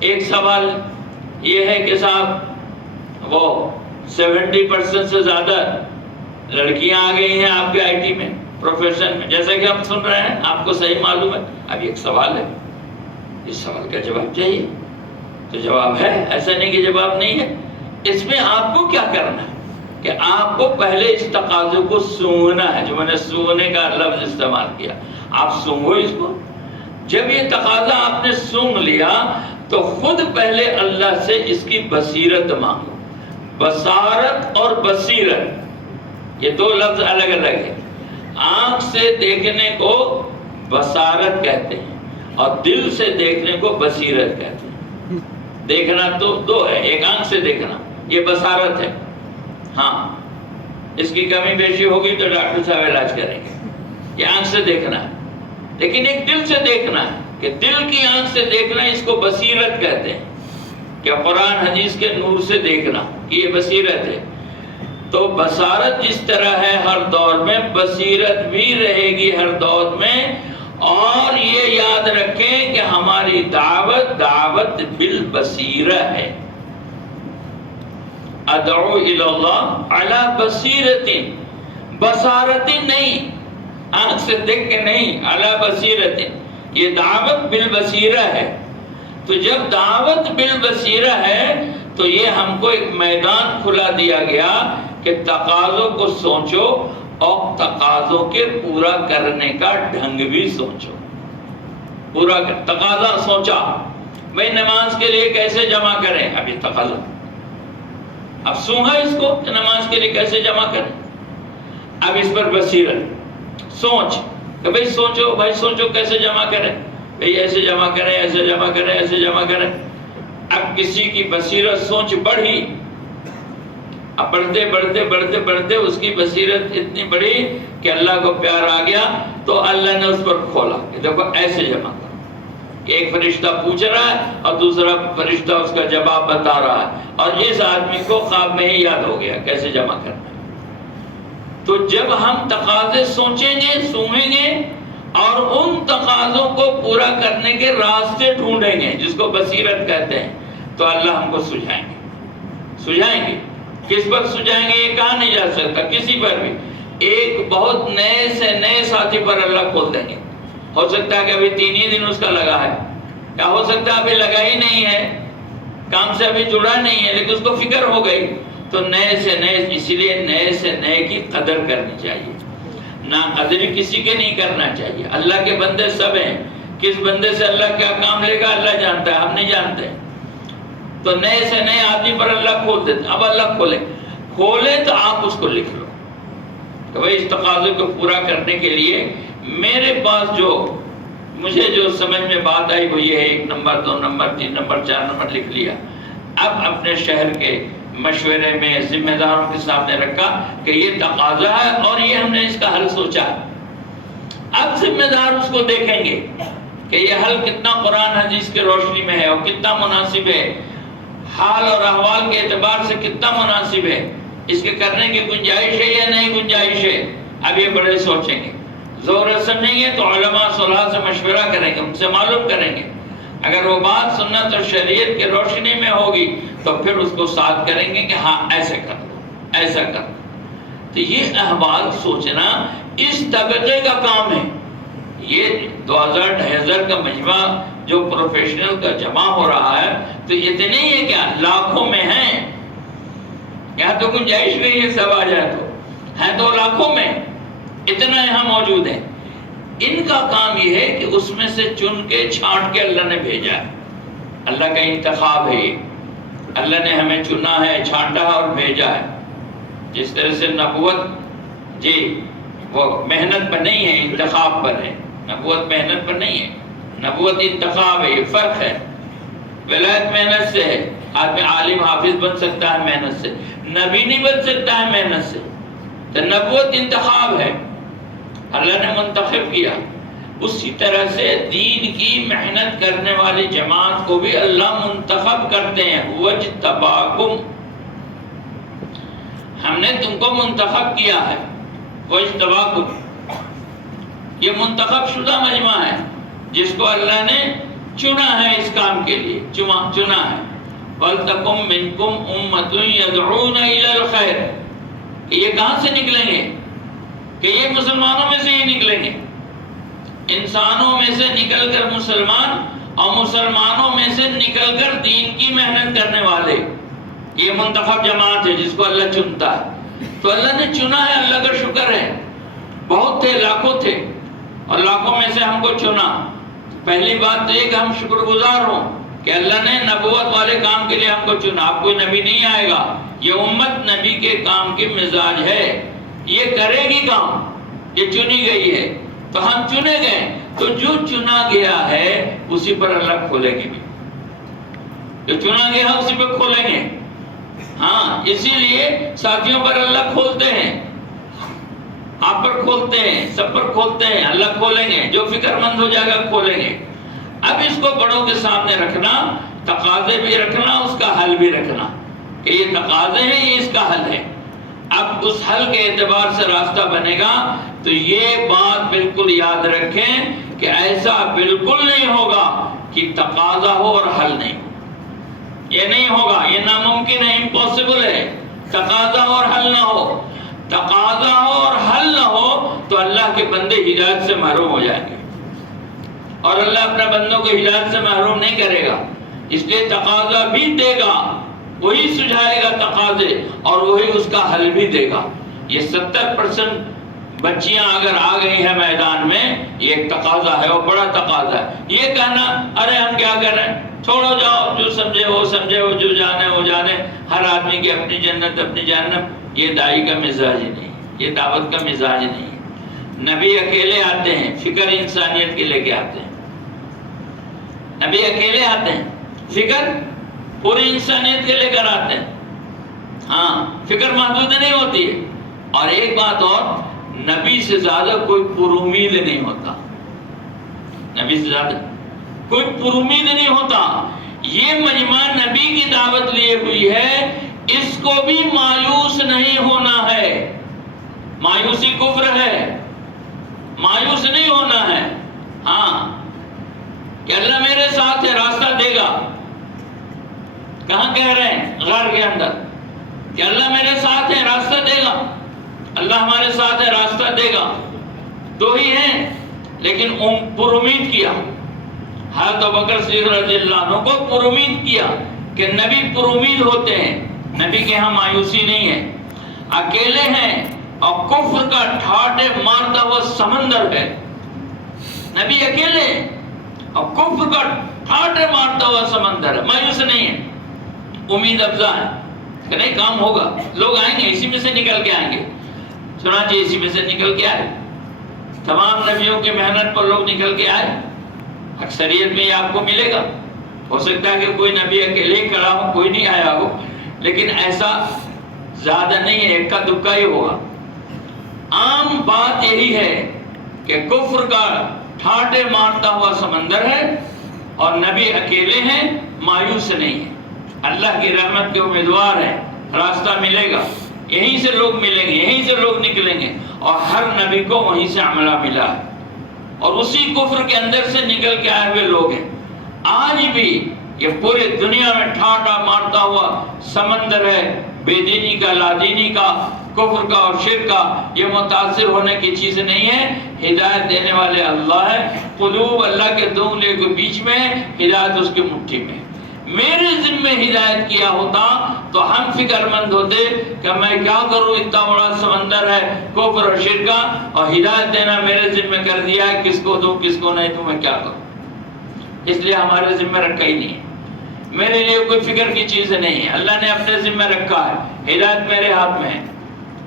ایک سوال یہ ہے کہ صاحب وہ 70% سے زیادہ لڑکیاں آ گئی ہیں آپ کے آئی ٹی میں، پروفیشن میں، جیسا کہ ہم سن رہے ہیں، آپ کو صحیح معلوم ہے. اب ایک سوال ہے، اس سوال کا جواب چاہیے. تو جواب ہے، ایسا نہیں کہ جواب نہیں ہے. اس میں آپ کو کیا کرنا ہے کہ آپ کو پہلے اس تقاضے کو سونگنا ہے. جو میں نے سونگنے کا لفظ استعمال کیا، آپ سونگو اس کو. جب یہ تقاضا آپ نے سونگ لیا تو خود پہلے اللہ سے اس کی بصیرت مانگو. بصارت اور بصیرت یہ دو لفظ الگ الگ ہیں. آنکھ سے دیکھنے کو بصارت کہتے ہیں اور دل سے دیکھنے کو بصیرت کہتے ہیں. دیکھنا تو دو ہے، ایک آنکھ سے دیکھنا یہ بصارت ہے. ہاں، اس کی کمی بیشی ہوگی تو ڈاکٹر صاحب علاج کریں گے. یہ آنکھ سے دیکھنا ہے. لیکن ایک دل سے دیکھنا ہے کہ دل کی آنکھ سے دیکھنا، اس کو بصیرت کہتے ہیں. کہ قرآن حدیث کے نور سے دیکھنا یہ بصیرت ہے. تو بصارت جس طرح ہے ہر دور میں، بصیرت بھی رہے گی ہر دور میں. اور یہ یاد رکھیں کہ ہماری دعوت بالبصیرہ ہے. ادعو الی اللہ علی بصیرت، بصارت نہیں، آنکھ سے دیکھ کے نہیں، علی بصیرت. یہ دعوت بالبصیرہ ہے. تو جب دعوت بالبصیرہ ہے تو یہ ہم کو ایک میدان کھلا دیا گیا کہ تقاضوں کو سوچو اور تقاضوں کے پورا کرنے کا ڈھنگ بھی سوچو. پورا تقاضا سوچا، بھئی نماز کے لیے کیسے جمع کریں، اب یہ تقاضا. اب سوچا اس کو کہ نماز کے لیے کیسے جمع کریں. اب اس پر بصیرت سوچ کہ بھئی سوچو، بھائی سوچو کیسے جمع کریں، بھئی ایسے جمع کریں، ایسے جمع کریں، ایسے جمع کریں. اب کسی کی بصیرت سوچ بڑھی، اب بڑھتے بڑھتے بڑھتے بڑھتے اس کی بصیرت اتنی بڑھی کہ اللہ کو پیار آ گیا تو اللہ نے اس پر کھولا کہ دیکھو ایسے جمع کرو. ایک فرشتہ پوچھ رہا ہے اور دوسرا فرشتہ اس کا جواب بتا رہا ہے، اور اس آدمی کو خواب میں ہی یاد ہو گیا کیسے جمع کرنا. تو جب ہم تقاضے سوچیں گے، سوچیں گے اور ان تقاضوں کو پورا کرنے کے راستے ڈھونڈیں گے جس کو بصیرت کہتے ہیں، تو اللہ ہم کو سجھائیں گے. سجھائیں گے. کس پر سجھائیں گے یہ کہا نہیں جا سکتا، کسی پر بھی. ایک بہت نئے سے نئے ساتھی پر اللہ کھول دیں گے. ہو سکتا ہے کہ ابھی 3 ہی دن اس کا لگا ہے، یا ہو سکتا ہے ابھی لگا ہی نہیں ہے، کام سے ابھی جڑا نہیں ہے، لیکن اس کو فکر ہو گئی. تو نئے سے نئے، اسی لیے نئے سے نئے کی قدر کرنی چاہیے. نا قدر کسی کے نہیں کرنا چاہیے. اللہ کے بندے سب ہیں، کس بندے سے اللہ کیا کام لے گا اللہ جانتا ہے، ہم نہیں جانتے. تو نئے سے نئے آدمی پر اللہ کھول دیتے. اب اللہ کھولے تو آپ اس کو لکھ لو کہ بھائی اس تقاضے کو پورا کرنے کے لیے میرے پاس مجھے جو سمجھ میں بات آئی وہ یہ ہے، 1 نمبر 2 نمبر 3 نمبر 4 نمبر لکھ لیا. اب اپنے شہر کے مشورے میں ذمہ داروں کے سامنے رکھا کہ یہ تقاضا ہے اور یہ ہم نے اس کا حل سوچا. اب ذمہ دار اس کو دیکھیں گے کہ یہ حل کتنا قرآن حدیث کی روشنی میں ہے اور کتنا مناسب ہے، حال اور احوال کے اعتبار سے کتنا مناسب ہے، اس کے کرنے کی گنجائش ہے یا نہیں گنجائش ہے، اب یہ بڑے سوچیں گے، زور سمجھیں گے تو علماء صلاح سے مشورہ کریں گے، ان سے معلوم کریں گے، اگر وہ بات سنت اور شریعت کی روشنی میں ہوگی تو پھر اس کو ساتھ کریں گے کہ ہاں ایسے کر دو، ایسا کر دو۔ تو یہ احوال سوچنا اس طبقے کا کام ہے۔ یہ 2000 کا مجمع جو پروفیشنل کا جمع ہو رہا ہے تو اتنے ہی ہے کیا، لاکھوں میں ہیں، یہاں تو گنجائش نہیں ہے سب آ جائے تو ہیں تو لاکھوں میں، اتنا یہاں موجود ہے۔ ان کا کام یہ ہے کہ اس میں سے چن کے چھانٹ کے اللہ نے بھیجا ہے، اللہ کا انتخاب ہے یہ، اللہ نے ہمیں چنا ہے، چھانٹا ہے اور بھیجا ہے۔ جس طرح سے نبوت جی وہ محنت پر نہیں ہے، انتخاب پر ہے، نبوت محنت پر نہیں ہے، نبوت انتخاب ہے، یہ فرق ہے۔ ولایت محنت سے ہے، آدمی عالم حافظ بن سکتا ہے محنت سے، نبی نہیں بن سکتا ہے محنت سے۔ تو نبوت انتخاب ہے، اللہ نے منتخب کیا۔ اسی طرح سے دین کی محنت کرنے والی جماعت کو بھی اللہ منتخب کرتے ہیں، وَاجْتَبَاكُمْ، ہم نے تم کو منتخب کیا ہے، وَاجْتَبَاكُمْ، یہ منتخب شدہ مجمع ہے جس کو اللہ نے چنا ہے اس کام کے لیے، چنا ہے۔ وَلْتَكُمْ مِنْكُمْ أُمَّةٌ يَدْعُونَ إِلَى الْخَيْرِ، کہ یہ کہاں سے نکلیں گے؟ کہ یہ مسلمانوں میں سے ہی نکلیں گے، انسانوں میں سے نکل کر مسلمان اور مسلمانوں میں سے نکل کر دین کی محنت کرنے والے، یہ منتخب جماعت ہے جس کو اللہ چنتا ہے۔ تو اللہ نے چنا ہے، اللہ کا شکر ہے۔ بہت تھے، لاکھوں تھے، اور لاکھوں میں سے ہم کو چنا۔ پہلی بات تو یہ کہ ہم شکر گزار ہوں کہ اللہ نے نبوت والے کام کے لیے ہم کو چنا۔ اب کوئی نبی نہیں آئے گا، یہ امت نبی کے کام کی مزاج ہے، یہ کرے گی کام، یہ چنی گئی ہے، تو ہم چنے گئے، تو جو چنا گیا ہے اسی پر اللہ کھولیں گے بھی، جو چنا گیا ہے اسی پر کھولیں گے۔ ہاں، اسی لیے ساتھیوں پر اللہ کھولتے ہیں، آپ پر کھولتے ہیں، سب پر کھولتے ہیں، اللہ کھولیں گے، جو فکر مند ہو جائے گا کھولیں گے۔ اب اس کو بڑوں کے سامنے رکھنا، تقاضے بھی رکھنا، اس کا حل بھی رکھنا کہ یہ تقاضے ہیں، یہ اس کا حل ہے۔ اب اس حل کے اعتبار سے راستہ بنے گا تو یہ بات بالکل یاد رکھیں کہ ایسا بالکل نہیں ہوگا کہ تقاضا ہو اور حل نہیں ہو، یہ نہیں ہوگا، یہ ناممکن ہے، امپاسبل ہے۔ تقاضا اور حل نہ ہو، تقاضا ہو اور حل نہ ہو تو اللہ کے بندے ہدایت سے محروم ہو جائیں گے، اور اللہ اپنے بندوں کو ہدایت سے محروم نہیں کرے گا، اس لیے تقاضا بھی دے گا، وہی سجھائے گا تقاضے اور وہی اس کا حل بھی دے گا۔ یہ 70% بچیاں اگر آ گئی ہیں میدان میں، یہ ایک تقاضا ہے اور بڑا تقاضا ہے۔ یہ کہنا ارے ہم کیا کر رہے ہیں، چھوڑو جاؤ، جو سمجھے وہ سمجھے، وہ جو جانے وہ جانے، ہر آدمی کی اپنی جنت اپنی جہنم، یہ داعی کا مزاج ہی نہیں، یہ دعوت کا مزاج نہیں ہے۔ نبی اکیلے آتے ہیں، فکر انسانیت کے لے کے آتے ہیں، نبی اکیلے آتے ہیں، فکر پوری انسانیت کے لے کر آتے ہیں۔ ہاں، فکر محدود نہیں ہوتی ہے۔ اور ایک بات اور، نبی سے زیادہ کوئی پر امید نہیں ہوتا، نبی سے زیادہ کوئی پر امید نہیں ہوتا۔ یہ مجمع نبی کی دعوت لیے ہوئی ہے، اس کو بھی مایوس نہیں ہونا ہے۔ مایوسی کفر ہے، مایوس نہیں ہونا ہے۔ ہاں، کہ اللہ میرے ساتھ ہے، راستہ دے گا۔ کہاں کہہ رہے ہیں؟ غار کے اندر، کہ اللہ میرے ساتھ ہے، راستہ دے گا، اللہ ہمارے ساتھ ہے، راستہ دے گا۔ دو ہی ہیں، لیکن پر امید کیا۔ حضرت ابوبکر صدیق رضی اللہ عنہ کو پر امید کیا کہ نبی پر امید ہوتے ہیں، نبی کے ہاں مایوسی نہیں ہے۔ اکیلے ہیں اور کفر کا ٹھاٹے مارتا ہوا سمندر ہے، نبی اکیلے اور کفر کا ٹھاٹے مارتا ہوا سمندر ہے، مایوس نہیں ہے، امید افزا ہے کہ نہیں کام ہوگا، لوگ آئیں گے، اسی میں سے نکل کے آئیں گے۔ چنانچہ اسی میں سے نکل کے آئے، تمام نبیوں کی محنت پر لوگ نکل کے آئے۔ اکثریت میں یہ آپ کو ملے گا، ہو سکتا ہے کہ کوئی نبی اکیلے ہی کھڑا ہو، کوئی نہیں آیا ہو، لیکن ایسا زیادہ نہیں ہے، ایک کا دکا ہی ہوگا۔ عام بات یہی ہے کہ کفر کا ٹھاٹے مارتا ہوا سمندر ہے اور نبی اکیلے ہیں، مایوس نہیں ہیں، اللہ کی رحمت کے امیدوار ہیں، راستہ ملے گا، یہیں سے لوگ ملیں گے، یہیں سے لوگ نکلیں گے، اور ہر نبی کو وہیں سے عملہ ملا ہے، اور اسی کفر کے اندر سے نکل کے آئے ہوئے لوگ ہیں۔ آج بھی یہ پورے دنیا میں ٹھاٹا مارتا ہوا سمندر ہے، بے دینی کا، لادینی کا، کفر کا اور شرک کا، یہ متاثر ہونے کی چیز نہیں ہے۔ ہدایت دینے والے اللہ ہے، قلوب اللہ کے دو انگلیوں کے بیچ میں، ہدایت اس کی مٹھی میں۔ میرے ذمہ ہدایت کیا ہوتا تو ہم فکر مند ہوتے کہ میں کیا کروں، اتنا بڑا سمندر ہے کفر اور شرک کا، اور ہدایت دینا میرے ذمہ کر دیا ہے، کس کو دوں کس کو نہیں تو میں کیا کروں۔ اس لیے ہمارے ذمہ رکھا ہی نہیں ہے، میرے لیے کوئی فکر کی چیز نہیں ہے، اللہ نے اپنے ذمہ رکھا ہے، ہدایت میرے ہاتھ میں ہے۔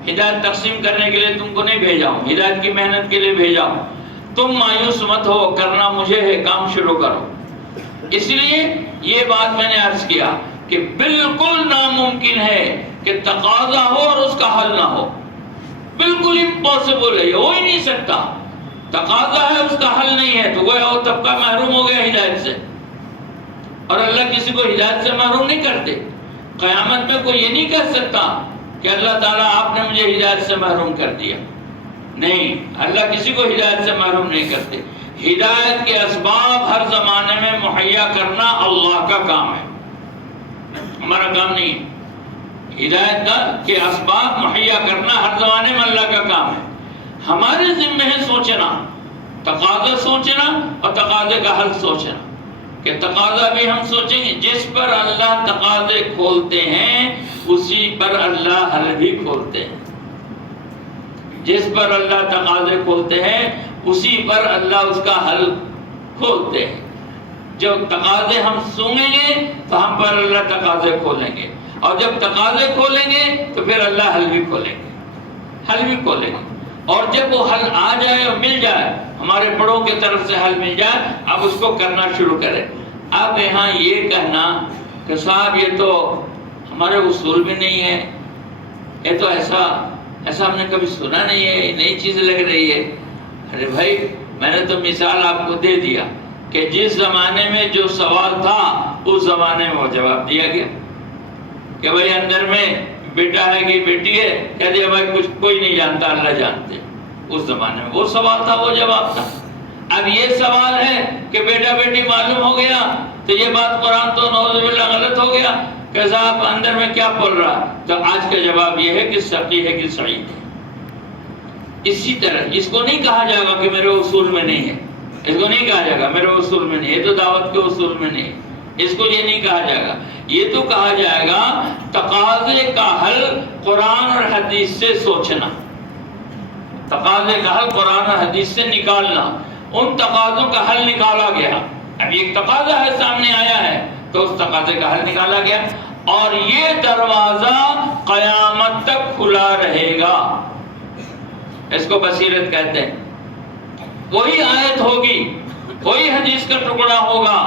ہدایت تقسیم کرنے کے لیے تم کو نہیں بھیجا ہوں، ہدایت کی محنت کے لیے بھیجا ہوں۔ تم مایوس مت ہو، کرنا مجھے ہے، کام شروع کرو۔ اس لیے یہ بات میں نے عرض کیا کہ بالکل ناممکن ہے کہ تقاضا ہو اور اس کا حل نہ ہو، بالکل امپاسبل ہے، یہ ہو ہی نہیں سکتا۔ تقاضا ہے، اس کا حل نہیں ہے، تو گویا وہ طبقہ محروم ہو گیا ہدایت سے، اور اللہ کسی کو ہدایت سے محروم نہیں کرتے۔ قیامت میں کوئی یہ نہیں کہہ سکتا کہ اللہ تعالیٰ آپ نے مجھے ہدایت سے محروم کر دیا، نہیں، اللہ کسی کو ہدایت سے محروم نہیں کرتے۔ ہدایت کے اسباب ہر زمانے میں مہیا کرنا اللہ کا کام ہے، ہمارا کام نہیں ہے۔ ہدایت کے اسباب مہیا کرنا ہر زمانے میں اللہ کا کام ہے، ہمارے ذمہ ہے سوچنا، تقاضا سوچنا اور تقاضے کا حل سوچنا، کہ تقاضا بھی ہم سوچیں گے، جس پر اللہ تقاضے کھولتے ہیں اسی پر اللہ حل بھی کھولتے ہیں، جس پر اللہ تقاضے کھولتے ہیں اسی پر اللہ اس کا حل کھولتے ہیں۔ جب تقاضے ہم سنیں گے تو ہم پر اللہ تقاضے کھولیں گے، اور جب تقاضے کھولیں گے تو پھر اللہ حل بھی کھولیں گے، حل بھی کھولیں گے۔ اور جب وہ حل آ جائے اور مل جائے، ہمارے بڑوں کی طرف سے حل مل جائے، اب اس کو کرنا شروع کریں۔ اب یہاں یہ کہنا کہ صاحب یہ تو ہمارے اصول میں نہیں ہے، یہ تو ایسا ہم نے کبھی سنا نہیں ہے، یہ نئی چیز لگ رہی ہے۔ ارے بھائی، میں نے تو مثال آپ کو دے دیا کہ جس زمانے میں جو سوال تھا اس زمانے میں وہ جواب دیا گیا، کہ بھائی اندر میں بیٹا ہے کہ بیٹی ہے، کہہ دیا بھائی کچھ کوئی نہیں جانتا، اللہ جانتے۔ اس زمانے میں وہ سوال تھا، وہ جواب تھا۔ اب یہ سوال ہے کہ بیٹا بیٹی معلوم ہو گیا تو یہ بات قرآن تو نعوذ باللہ غلط ہو گیا کہ صاحب اندر میں کیا پڑھ رہا، تو آج کا جواب یہ ہے کہ سقی ہے کہ سعید ہے۔ اسی طرح اس کو نہیں کہا جائے گا کہ میرے اصول میں نہیں ہے، اس کو نہیں کہا جائے گا میرے اصول میں نہیں، یہ تو دعوت کے اصول میں نہیں، اس کو یہ نہیں کہا جائے گا۔ یہ تو کہا جائے گا تقاضے کا حل قرآن اور حدیث سے سوچنا، تقاضے کا حل قرآن اور حدیث سے نکالنا، ان تقاضوں کا حل نکالا گیا۔ اب ایک تقاضا ہے سامنے آیا ہے تو اس تقاضے کا حل نکالا گیا، اور یہ دروازہ قیامت تک کھلا رہے گا، اس کو بصیرت کہتے ہیں۔ وہی آیت ہوگی، وہی حدیث کا ٹکڑا ہوگا،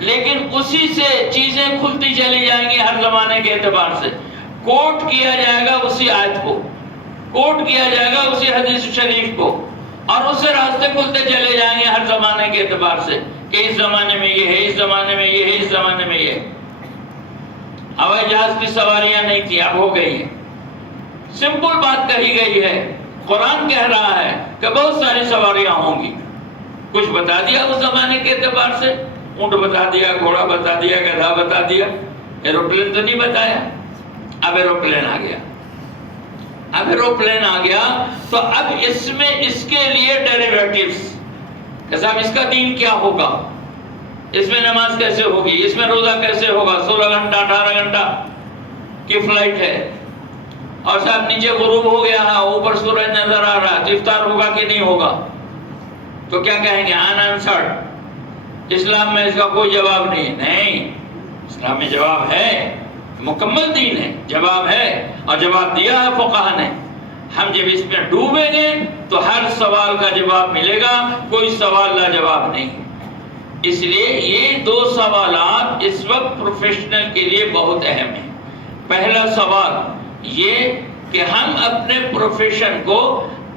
لیکن اسی سے چیزیں کھلتی چلی جائیں گی ہر زمانے کے اعتبار سے۔ کوٹ کیا جائے گا اسی آیت کو، کوٹ کیا جائے گا اسی حدیث شریف کو، اور اس سے راستے کھلتے چلے جائیں گے ہر زمانے کے اعتبار سے، کہ اس زمانے میں یہ ہے، اس زمانے میں یہ ہے، اس زمانے میں یہ ہے۔ ہوائی جہاز کی سواریاں نہیں تھی، اب ہو گئی ہیں۔ سمپل بات کہی گئی ہے، قرآن کہہ رہا ہے کہ بہت ساری سواریاں ہوں گی۔ کچھ بتا دیا اس زمانے کے اعتبار سے، اونٹ بتا دیا، گھوڑا بتا دیا، گدھا بتا دیا، ایروپلین تو نہیں بتایا۔ اب ایروپلین آ گیا، اب ایروپلین آ گیا تو اب اس میں اس کے لیے ڈیریویٹیوز کہ صاحب اس کا دین کیا ہوگا، اس میں نماز کیسے ہوگی، اس میں روزہ کیسے ہوگا، 16 گھنٹہ 18 گھنٹہ کی فلائٹ ہے، اور صاحب نیچے غروب ہو گیا ہے، اوپر سورج نظر آ رہا ہے، تو افطار ہوگا کہ نہیں ہوگا؟ تو کیا کہیں گے؟ انسرڈ، اسلام میں اس کا کوئی جواب نہیں۔ نہیں، اسلام میں جواب ہے، مکمل دین ہے، جواب ہے، اور جواب دیا ہے فقہا نے۔ ہم جب اس میں ڈوبیں گے تو ہر سوال کا جواب ملے گا، کوئی سوال لا جواب نہیں۔ اس لیے یہ دو سوالات اس وقت پروفیشنل کے لیے بہت اہم ہیں۔ پہلا سوال یہ کہ ہم اپنے پروفیشن کو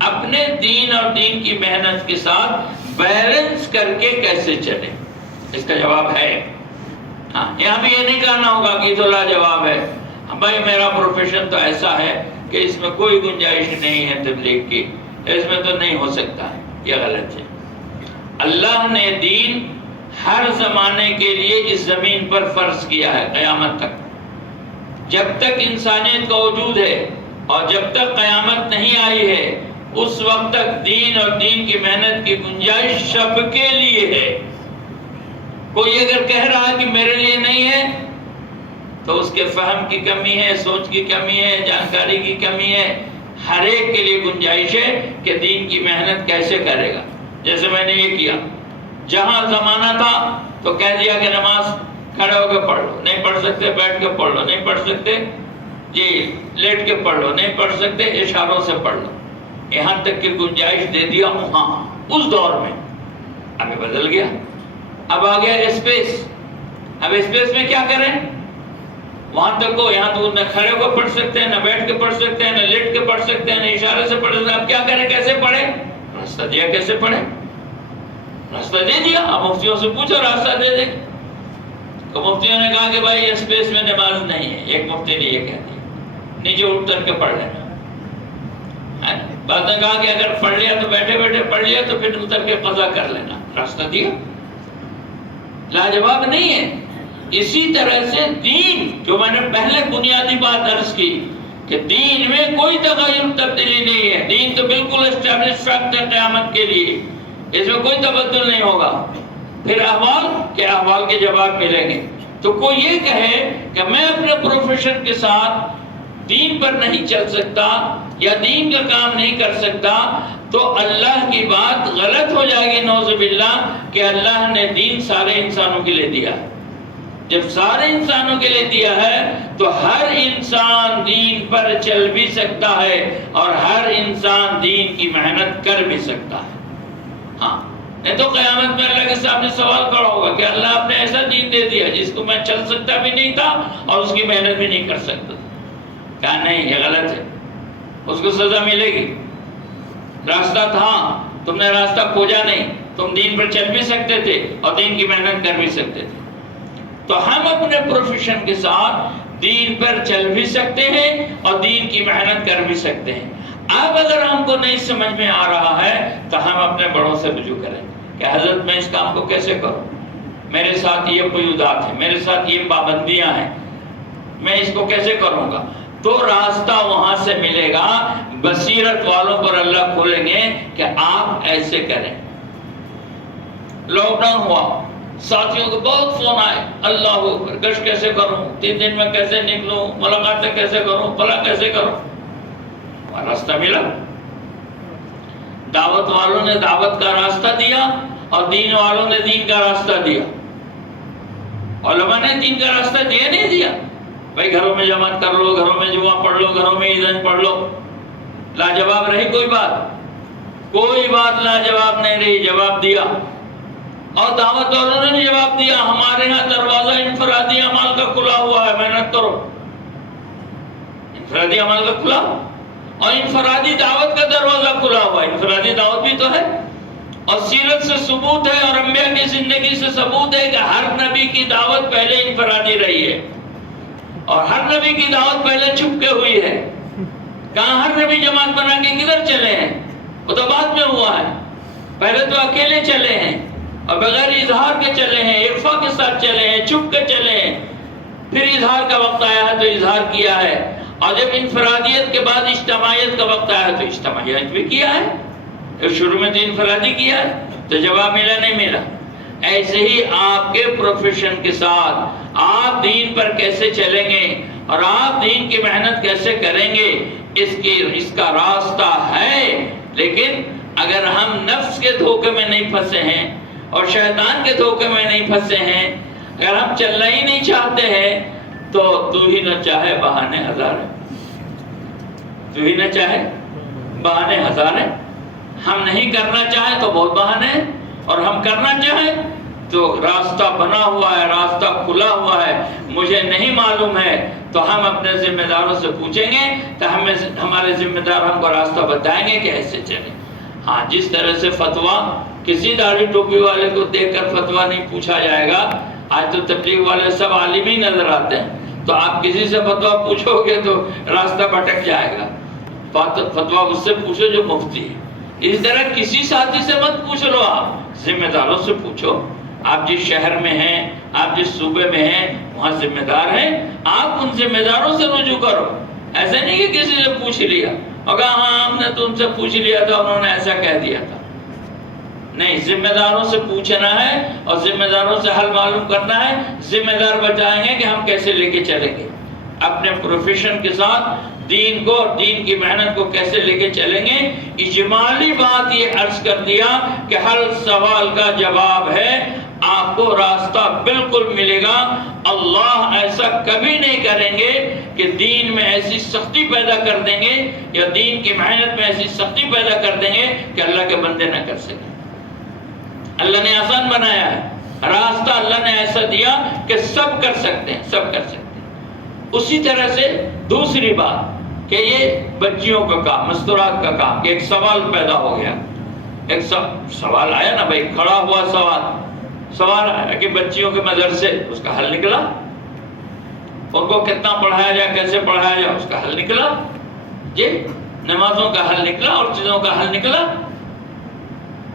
اپنے دین اور دین کی محنت کے ساتھ بیلنس کر کے کیسے چلے؟ اس کا جواب ہے. ہاں یہاں بھی یہ نہیں کہنا ہوگا کہ تو لاجواب ہے، بھائی میرا پروفیشن تو ایسا ہے کہ اس میں کوئی گنجائش نہیں ہے تبلیغ کی، اس میں تو نہیں ہو سکتا ہے. یہ غلط ہے. اللہ نے دین ہر زمانے کے لیے اس زمین پر فرض کیا ہے قیامت تک. جب تک انسانیت کا وجود ہے اور جب تک قیامت نہیں آئی ہے اس وقت تک دین اور دین کی محنت کی گنجائش سب کے لیے ہے. کوئی اگر کہہ رہا ہے کہ میرے لیے نہیں ہے تو اس کے فہم کی کمی ہے، سوچ کی کمی ہے، جانکاری کی کمی ہے. ہر ایک کے لیے گنجائش ہے کہ دین کی محنت کیسے کرے گا. جیسے میں نے یہ کیا، جہاں زمانہ تھا تو کہہ دیا کہ نماز کھڑے ہو کے پڑھ لو، نہیں پڑھ سکتے بیٹھ کے پڑھ لو، نہیں پڑھ سکتے جی لیٹ کے پڑھ لو، نہیں پڑھ سکتے اشاروں سے پڑھ لو. یہاں تک کہ گنجائش دے دیا وہاں اس دور میں. ابھی بدل گیا، اب آ گیا اسپیس. اب اسپیس میں کیا کریں؟ وہاں تک کو یہاں تو نہ کھڑے ہو کے پڑھ سکتے ہیں، نہ بیٹھ کے پڑھ سکتے ہیں، نہ لیٹ کے پڑھ سکتے ہیں، نہ اشارے سے پڑھ سکتے ہیں. اب کیا کریں؟ کیسے پڑھیں؟ راستہ دیا کیسے پڑھیں؟ راستہ دے دیا. اب مفتیوں سے پوچھو راستہ دے دیں. تو مفتیوں نے کہا کہ بھائی اسپیس میں نماز نہیں ہے. ایک مفتی نے یہ کہہ دیا، نیچے اتر کے پڑھ لینا. بعد نے کہا کہ اگر پڑھ لیا تو بیٹھے بیٹھے پڑھ لیا تو پھر اتر کے قضا کر لینا. راستہ دیا. لاجواب نہیں ہے. اسی طرح سے دین، جو میں نے پہلے بنیادی بات عرض کی کہ دین میں کوئی تغیر تبدیلی نہیں ہے. دین تو بالکل اسٹیبلش فیکٹ ہے قیامت کے لیے، اس میں کوئی تبدل نہیں ہوگا. پھر احوال کے احوال کے جواب ملیں گے. تو کوئی یہ کہے کہ میں اپنے پروفیشن کے ساتھ دین پر نہیں چل سکتا یا دین کا کام نہیں کر سکتا تو اللہ کی بات غلط ہو جائے گی نعوذ باللہ کہ اللہ نے دین سارے انسانوں کے لیے دیا. جب سارے انسانوں کے لیے دیا ہے تو ہر انسان دین پر چل بھی سکتا ہے اور ہر انسان دین کی محنت کر بھی سکتا ہے. ہاں نہیں تو قیامت میں اللہ کے سامنے سوال کھڑا ہوگا کہ اللہ آپ نے ایسا دین دے دیا جس کو میں چل سکتا بھی نہیں تھا اور اس کی محنت بھی نہیں کر سکتا. کہا نہیں، یہ غلط ہے، اس کو سزا ملے گی. راستہ تھا، تم نے راستہ کھوجا نہیں. تم دین پر چل بھی سکتے تھے اور دین کی محنت کر بھی سکتے تھے. تو ہم اپنے پروفیشن کے ساتھ دین پر چل بھی سکتے ہیں اور دین کی محنت کر بھی سکتے ہیں. اب اگر ہم کو نہیں سمجھ میں آ رہا ہے تو ہم اپنے بڑوں سے رجوع کریں کہ حضرت میں اس کام کو کیسے کروں، میرے ساتھ یہ قیودات ہیں، میرے ساتھ یہ پابندیاں ہیں، میں اس کو کیسے کروں گا. تو راستہ وہاں سے ملے گا. بصیرت والوں پر اللہ کھولیں گے کہ آپ ایسے کریں. لاک ڈاؤن ہوا، ساتھیوں کو بہت فون آئے، اللہ اکبر گشت کیسے کروں، 3 دن میں کیسے نکلوں، ملاقاتیں کیسے کروں، فلاں کیسے کروں. راستہ ملا. دعوت والوں نے دعوت کا راستہ دیا اور دین والوں نے دین کا راستہ دیا. علماء نے دین کا راستہ دیا نہیں دیا. بھائی گھروں میں جماعت کر لو، گھروں میں جمعہ پڑھ لو، گھروں میں عیدین پڑھ لو. لاجواب رہی کوئی بات؟ کوئی بات لاجواب نہیں رہی. جواب دیا اور دعوت والوں نے بھی جواب دیا. ہمارے ہاں دروازہ انفرادی اعمال کا کھلا ہوا ہے، محنت کرو. انفرادی اعمال کا کھلا اور انفرادی دعوت کا دروازہ کھلا ہوا ہے. انفرادی دعوت بھی تو ہے اور سیرت سے ثبوت ہے اور انبیاء کی زندگی سے ثبوت ہے کہ ہر نبی کی دعوت پہلے انفرادی رہی ہے اور ہر نبی کی دعوت پہلے چھپ کے ہوئی ہے. کہاں ہر نبی جماعت بنا کے کدھر چلے ہیں؟ وہ تو بعد میں ہوا ہے. پہلے تو اکیلے چلے ہیں اور بغیر اظہار کے چلے ہیں، اخفا کے ساتھ چلے ہیں، چھپ کے چلے ہیں. پھر اظہار کا وقت آیا ہے تو اظہار کیا ہے اور جب انفرادیت کے بعد اجتماعیت کا وقت آیا تو اجتماعیت بھی کیا ہے. شروع میں تو انفرادی کیا ہے تو جواب ملا نہیں ملا. ایسے ہی آپ کے پروفیشن کے ساتھ آپ دین پر کیسے چلیں گے اور آپ دین کی محنت کیسے کریں گے، اس کا راستہ ہے. لیکن اگر ہم نفس کے دھوکے میں نہیں پھنسے ہیں اور شیطان کے دھوکے میں نہیں پھنسے ہیں، اگر ہم چلنا ہی نہیں چاہتے ہیں تو تو ہی نہ چاہے بہانے ہزار ہیں. تو ہی نہ چاہے بہانے ہزار ہیں. ہم نہیں کرنا چاہیں تو بہت بہانے ہیں اور ہم کرنا چاہیں تو راستہ بنا ہوا ہے، راستہ کھلا ہوا ہے. مجھے نہیں معلوم ہے تو ہم اپنے ذمہ داروں سے پوچھیں گے تو ہمارے ذمہ دار ہم کو راستہ بتائیں گے کہ ایسے چلیں۔ ہاں، جس طرح سے فتویٰ کسی داڑھی ٹوپی والے کو دیکھ کر فتویٰ نہیں پوچھا جائے گا، آج تو تبلیغ والے سب عالم ہی نظر آتے ہیں، تو آپ کسی سے فتویٰ پوچھو گے تو راستہ بھٹک جائے گا۔ فتویٰ اس سے پوچھو جو مفتی ہے۔ اس طرح کسی ساتھی سے مت پوچھ لو، آپ ذمہ داروں سے پوچھو۔ آپ جس شہر میں ہیں، آپ جس صوبے میں ہیں، وہاں ذمہ دار ہیں، آپ ان ذمہ داروں سے رجوع کرو۔ ایسا نہیں کہ کسی سے پوچھ لیا اور کہا ہاں ہم نے تو ان سے پوچھ لیا تھا، انہوں نے ایسا کہہ دیا تھا۔ نہیں، ذمہ داروں سے پوچھنا ہے اور ذمہ داروں سے حل معلوم کرنا ہے۔ ذمہ دار بتائیں گے کہ ہم کیسے لے کے چلیں گے اپنے پروفیشن کے ساتھ، دین کو اور دین کی محنت کو کیسے لے کے چلیں گے۔ اجمالی بات یہ عرض کر دیا کہ ہر سوال کا جواب ہے، آپ کو راستہ بالکل ملے گا۔ اللہ ایسا کبھی نہیں کریں گے کہ دین میں ایسی سختی پیدا کر دیں گے یا دین کی محنت میں ایسی سختی پیدا کر دیں گے کہ اللہ کے بندے نہ کر سکیں۔ اللہ نے آسان بنایا ہے، راستہ اللہ نے ایسا دیا کہ سب کر سکتے ہیں، سب کر سکتے ہیں۔ اسی طرح سے دوسری بات کہ یہ بچیوں کا کام، مستورات کا کام، کہ ایک سوال پیدا ہو گیا، ایک سوال آیا نا بھائی، کھڑا ہوا سوال آیا کہ بچیوں کے مدرسے، اس کا حل نکلا، ان کو کتنا پڑھایا جائے، کیسے پڑھایا جائے، اس کا حل نکلا، جی نمازوں کا حل نکلا اور چیزوں کا حل نکلا۔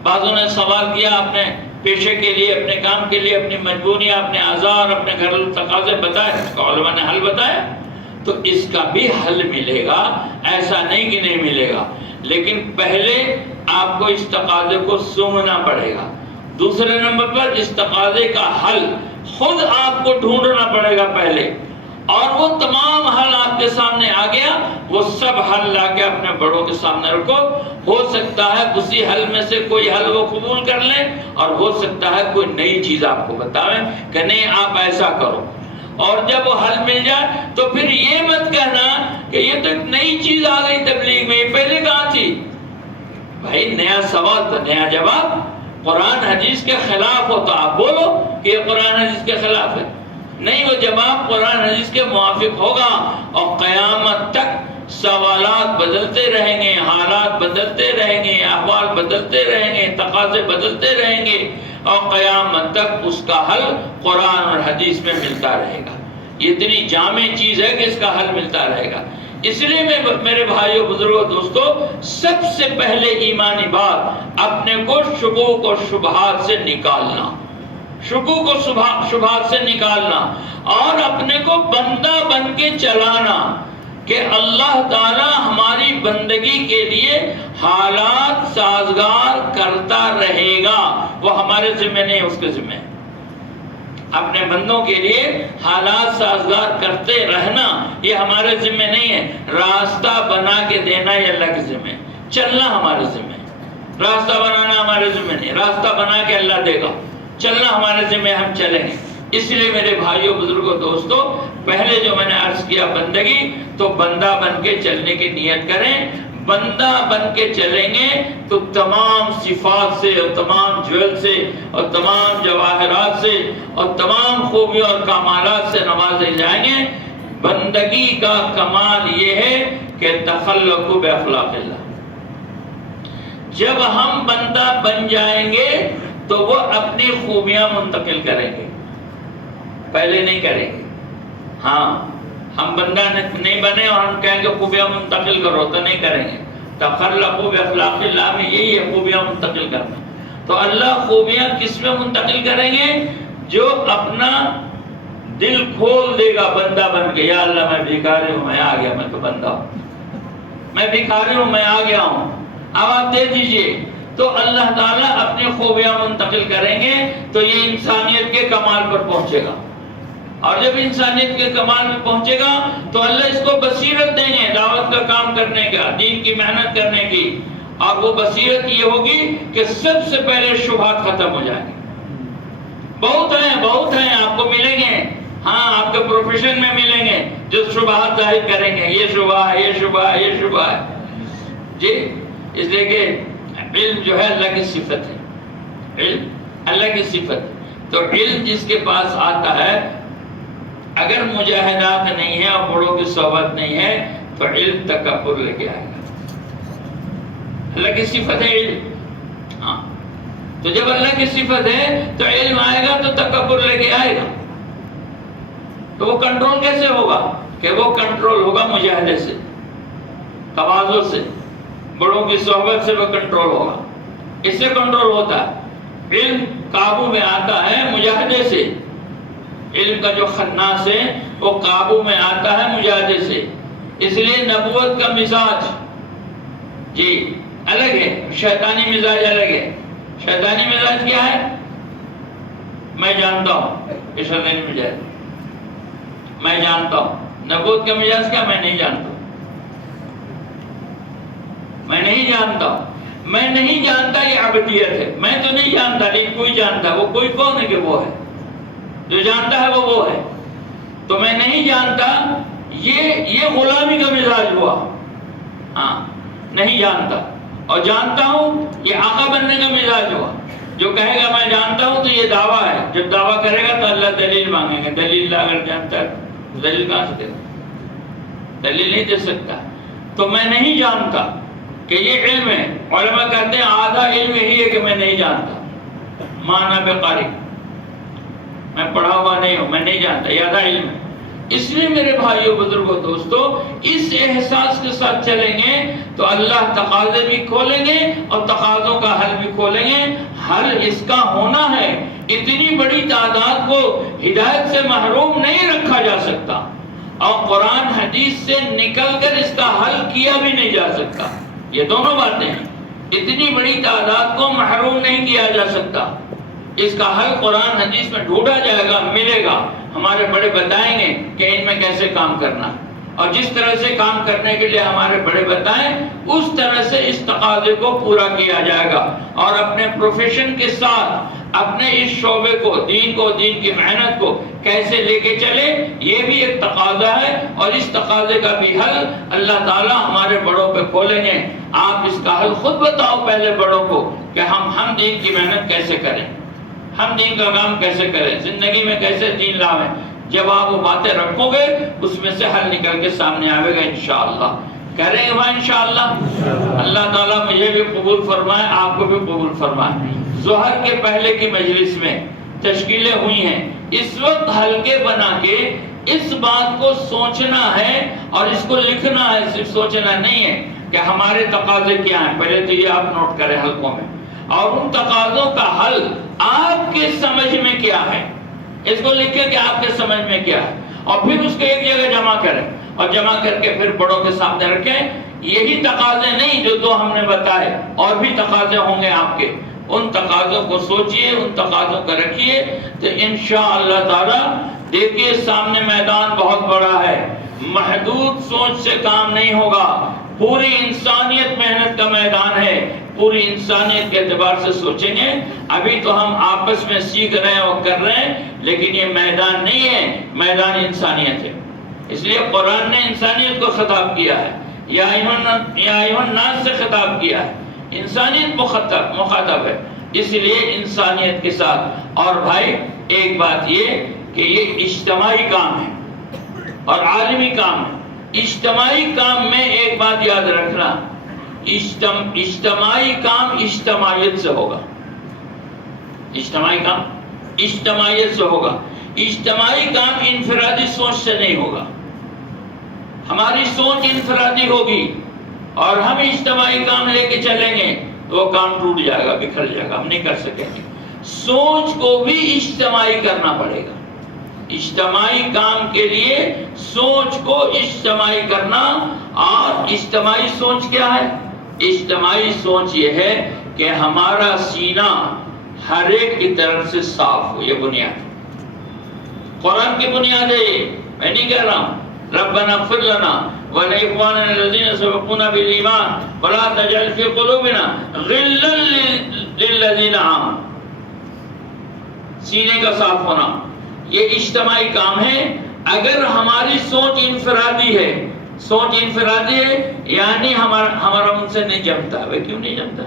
بعضوں نے سوال کیا اپنے پیشے کے لیے، اپنے کام کے لیے، اپنی مجبوریاں، اپنے آزار، اپنے گھریلو تقاضے بتائے، اس کا علماء نے حل بتایا، تو اس کا بھی حل ملے گا، ایسا نہیں کہ نہیں ملے گا، لیکن پہلے آپ کو اس تقاضے کو سننا پڑے گا۔ دوسرے نمبر پر اس تقاضے کا حل خود آپ کو ڈھونڈنا پڑے گا پہلے، اور وہ تمام حل آپ کے سامنے آ گیا، وہ سب حل لا کے اپنے بڑوں کے سامنے رکھو۔ ہو سکتا ہے اسی حل میں سے کوئی حل وہ قبول کر لیں، اور ہو سکتا ہے کوئی نئی چیز آپ کو بتائیں کہ نہیں آپ ایسا کرو۔ اور جب وہ حل مل جائے تو پھر یہ مت کہنا کہ یہ تو ایک نئی چیز آ گئی تبلیغ میں، یہ پہلے کہاں تھی؟ بھائی نیا سوال تو نیا جواب۔ قرآن حدیث کے خلاف ہو تو آپ بولو کہ یہ قرآن حدیث کے خلاف ہے، نہیں وہ جواب قرآن حدیث کے موافق ہوگا۔ اور قیامت تک سوالات بدلتے رہیں گے، حالات بدلتے رہیں گے، احوال بدلتے رہیں گے، تقاضے بدلتے رہیں گے، اور قیامت تک اس کا حل قرآن اور حدیث میں ملتا رہے گا۔ یہ اتنی جامع چیز ہے کہ اس کا حل ملتا رہے گا۔ اس لیے میں میرے بھائیوں، بزرگوں، دوستو، سب سے پہلے ایمانی بات اپنے کو شکوک اور شبہات سے نکالنا، شکوک اور شبہات سے نکالنا، اور اپنے کو بندہ بن کے چلانا کہ اللہ تعالی ہماری بندگی کے لیے حالات سازگار کرتا رہے گا، وہ ہمارے ذمہ نہیں، اس کے ذمہ ہے۔ اپنے بندوں کے لیے حالات سازگار کرتے رہنا یہ ہمارے ذمہ نہیں ہے، راستہ بنا کے دینا یہ اللہ کے ذمہ ہے، چلنا ہمارے ذمہ ہے، راستہ بنانا ہمارے ذمہ نہیں، راستہ بنا کے اللہ دے گا، چلنا ہمارے ذمہ، ہم چلیں گے۔ اس لیے میرے بھائیوں، بزرگوں، دوستو، پہلے جو میں نے عرض کیا بندگی، تو بندہ بن کے چلنے کی نیت کریں۔ بندہ بن کے چلیں گے تو تمام صفات سے اور تمام جویل سے اور تمام جواہرات سے اور تمام خوبیوں اور کمالات سے نوازے جائیں گے۔ بندگی کا کمال یہ ہے کہ تخلقوا باخلاق اللہ۔ جب ہم بندہ بن جائیں گے تو وہ اپنی خوبیاں منتقل کریں گے، پہلے نہیں کریں گے۔ ہاں، ہم بندہ نہیں بنے اور ہم کہیں گے خوبیاں منتقل کرو تو نہیں کریں گے۔ تخلقوا باخلاق اللہ میں یہی ہے، خوبیاں منتقل کرنا۔ تو اللہ خوبیاں کس میں منتقل کریں گے؟ جو اپنا دل کھول دے گا بندہ بن کے، یا اللہ میں بھکاری ہوں، میں آ گیا، میں تو بندہ ہوں، میں بھکاری ہوں، میں آ گیا ہوں، اب آپ دے دیجئے۔ تو اللہ تعالیٰ اپنی خوبیاں منتقل کریں گے تو یہ انسانیت کے کمال پر پہنچے گا، اور جب انسانیت کے کمال میں پہنچے گا تو اللہ اس کو بصیرت دیں گے دعوت کا کام کرنے کا، دین کی محنت کرنے کی، اور وہ بصیرت یہ ہوگی کہ سب سے پہلے شبہات ختم ہو جائیں گے۔ بہت ہیں آپ کو ملیں گے، ہاں آپ کے پروفیشن میں ملیں گے جو شبہات ظاہر کریں گے، یہ شبہ ہے، یہ شبہ ہے، یہ شبہ ہے، جی۔ اس لیے کہ علم جو ہے اللہ کی صفت ہے، علم اللہ کی صفت، تو علم جس کے پاس آتا ہے اگر مجاہدات نہیں ہے اور بڑوں کی صحبت نہیں ہے تو علم تکبر لے کے آئے گا. اللہ کی صفت ہے علم. ہاں تو جب اللہ کی صفت ہے تو علم آئے گا تو تکبر لے کے آئے گا. تو وہ کنٹرول کیسے ہوگا؟ کہ وہ کنٹرول ہوگا مجاہدے سے، تواضع سے، بڑوں کی صحبت سے وہ کنٹرول ہوگا. اس سے کنٹرول ہوتا ہے. علم قابو میں آتا ہے مجاہدے سے. علم کا جو خناس ہے وہ قابو میں آتا ہے مجاہدے سے. اس لیے نبوت کا مزاج جی الگ ہے، شیطانی مزاج الگ ہے. شیطانی مزاج کیا ہے؟ میں جانتا ہوں. یہ شیطانی مزاج میں جانتا ہوں. نبوت کا مزاج کیا؟ میں نہیں جانتا. میں نہیں جانتا. میں نہیں جانتا یہ عبدیت ہے. میں تو نہیں جانتا لیکن کوئی جانتا ہے. وہ کوئی کون ہے کہ وہ ہے؟ جو جانتا ہے وہ ہے. تو میں نہیں جانتا یہ غلامی کا مزاج ہوا. ہاں نہیں جانتا. اور جانتا ہوں یہ آقا بننے کا مزاج ہوا. جو کہے گا میں جانتا ہوں تو یہ دعویٰ ہے. جب دعویٰ کرے گا تو اللہ دلیل مانگیں گے. دلیل اگر جانتا ہے دلیل کہاں سے دے؟ دلیل نہیں دے سکتا. تو میں نہیں جانتا کہ یہ علم ہے. علماء کہتے ہیں آدھا علم یہی ہے کہ میں نہیں جانتا. مانا بقاری، میں پڑھا ہوا نہیں ہوں، میں نہیں جانتا. یہ آدھا علم ہے. اس لیے میرے بھائیوں بزرگوں دوستو اس احساس کے ساتھ چلیں گے تو اللہ تقاضے بھی کھولیں گے اور تقاضوں کا حل بھی کھولیں گے. حل اس کا ہونا ہے. اتنی بڑی تعداد کو ہدایت سے محروم نہیں رکھا جا سکتا اور قرآن حدیث سے نکل کر اس کا حل کیا بھی نہیں جا سکتا. یہ دونوں باتیں ہیں. اتنی بڑی تعداد کو محروم نہیں کیا جا سکتا. اس کا حل قرآن حدیث میں ڈھونڈا جائے گا، ملے گا. ہمارے بڑے بتائیں گے کہ ان میں کیسے کام کرنا، اور جس طرح سے کام کرنے کے لیے ہمارے بڑے بتائیں اس طرح سے اس تقاضے کو پورا کیا جائے گا. اور اپنے پروفیشن کے ساتھ اپنے اس شعبے کو، دین کی محنت کو کیسے لے کے چلے، یہ بھی ایک تقاضا ہے. اور اس تقاضے کا بھی حل اللہ تعالیٰ ہمارے بڑوں پہ کھولیں گے. آپ اس کا حل خود بتاؤ پہلے بڑوں کو کہ ہم دین کی محنت کیسے کریں، ہم دین کا کام کیسے کریں، زندگی میں کیسے دین لاویں. جب آپ وہ باتیں رکھو گے اس میں سے حل نکل کے سامنے آئے گا انشاءاللہ. کریں گے وہاں انشاءاللہ. اللہ تعالیٰ مجھے بھی قبول فرمائے، آپ کو بھی قبول فرمائے. ظہر کے پہلے کی مجلس میں تشکیلیں ہوئی ہیں. اس وقت حلقے بنا کے اس بات کو سوچنا ہے اور اس کو لکھنا ہے. صرف سوچنا نہیں ہے کہ ہمارے تقاضے کیا ہیں. پہلے تو یہ آپ نوٹ کریں حلقوں میں، اور ان تقاضوں کا حل آپ کے سمجھ میں کیا ہے اس کو لکھیں کہ آپ کے سمجھ میں کیا ہے. اور پھر اس کو ایک جگہ جمع کریں اور جمع کر کے پھر بڑوں کے سامنے رکھیں. یہی تقاضے نہیں جو دو ہم نے بتائے، اور بھی تقاضے ہوں گے آپ کے. ان تقاضوں کو سوچئے، ان تقاضوں کو رکھیے تو انشاءاللہ تعالی دیکھیے سامنے میدان بہت بڑا ہے. محدود سوچ سے کام نہیں ہوگا. پوری انسانیت محنت کا میدان ہے. پوری انسانیت کے اعتبار سے سوچیں گے. ابھی تو ہم آپس میں سیکھ رہے ہیں اور کر رہے ہیں، لیکن یہ میدان نہیں ہے، میدان انسانیت ہے. اس لیے قرآن نے انسانیت کو خطاب کیا ہے. یا ایھا الناس سے خطاب کیا ہے. انسانیت مخاطب ہے. اس لیے انسانیت کے ساتھ. اور بھائی ایک بات یہ کہ یہ اجتماعی کام ہے اور عالمی کام ہے. اجتماعی کام میں ایک بات یاد رکھنا، اجتماعی کام اجتماعیت سے ہوگا. اجتماعی کام اجتماعیت سے ہوگا. اجتماعی کام انفرادی سوچ سے نہیں ہوگا. ہماری سوچ انفرادی ہوگی اور ہم اجتماعی کام لے کے چلیں گے تو وہ کام ٹوٹ جائے گا، بکھر جائے گا، ہم نہیں کر سکیں گے. سوچ کو بھی اجتماعی کرنا پڑے گا. اجتماعی کام کے لیے سوچ کو اجتماعی کرنا. اور اجتماعی سوچ کیا ہے؟ اجتماعی سوچ یہ ہے کہ ہمارا سینہ ہر ایک کی طرف سے صاف ہو. یہ بنیاد قرآن کی بنیاد ہے. میں نہیں کہہ رہا ہوں. ربنا اغفر لنا ولإخواننا الذين سبقونا بالإيمان ولا تجعل في قلوبنا غلا للذين آمنوا. سینے کا صاف ہونا یہ اجتماعی کام ہے. اگر ہماری سوچ انفرادی ہے، سوچ انفرادی ہے یعنی ہمارا ان سے نہیں جمتا. وہ کیوں نہیں جمتا؟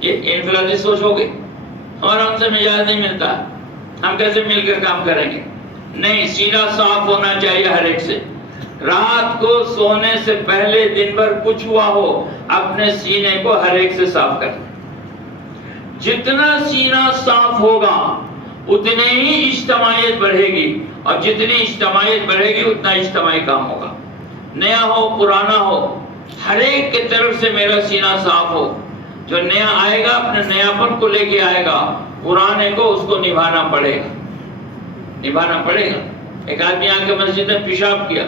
یہ انفرادی سوچ ہو گئی. ہمارا ان سے مزاج نہیں ملتا، ہم کیسے مل کر کام کریں گے؟ نہیں، سینہ صاف ہونا چاہیے ہر ایک سے. رات کو سونے سے پہلے دن بھر کچھ ہوا ہو، اپنے سینے کو ہر ایک سے صاف کر. جتنا سینہ صاف ہوگا اتنے ہی اجتماعیت بڑھے گی، اور جتنی اجتماعیت بڑھے گی اتنا اجتماعی کام ہوگا. نیا ہو پرانا ہو، ہر ایک کی طرف سے میرا سینہ صاف ہو. جو نیا آئے گا اپنے نیاپن کو لے کے آئے گا، پرانے کو اس کو نبھانا پڑے گا، نبھانا پڑے گا. ایک آدمی آ کے مسجد میں پیشاب کیا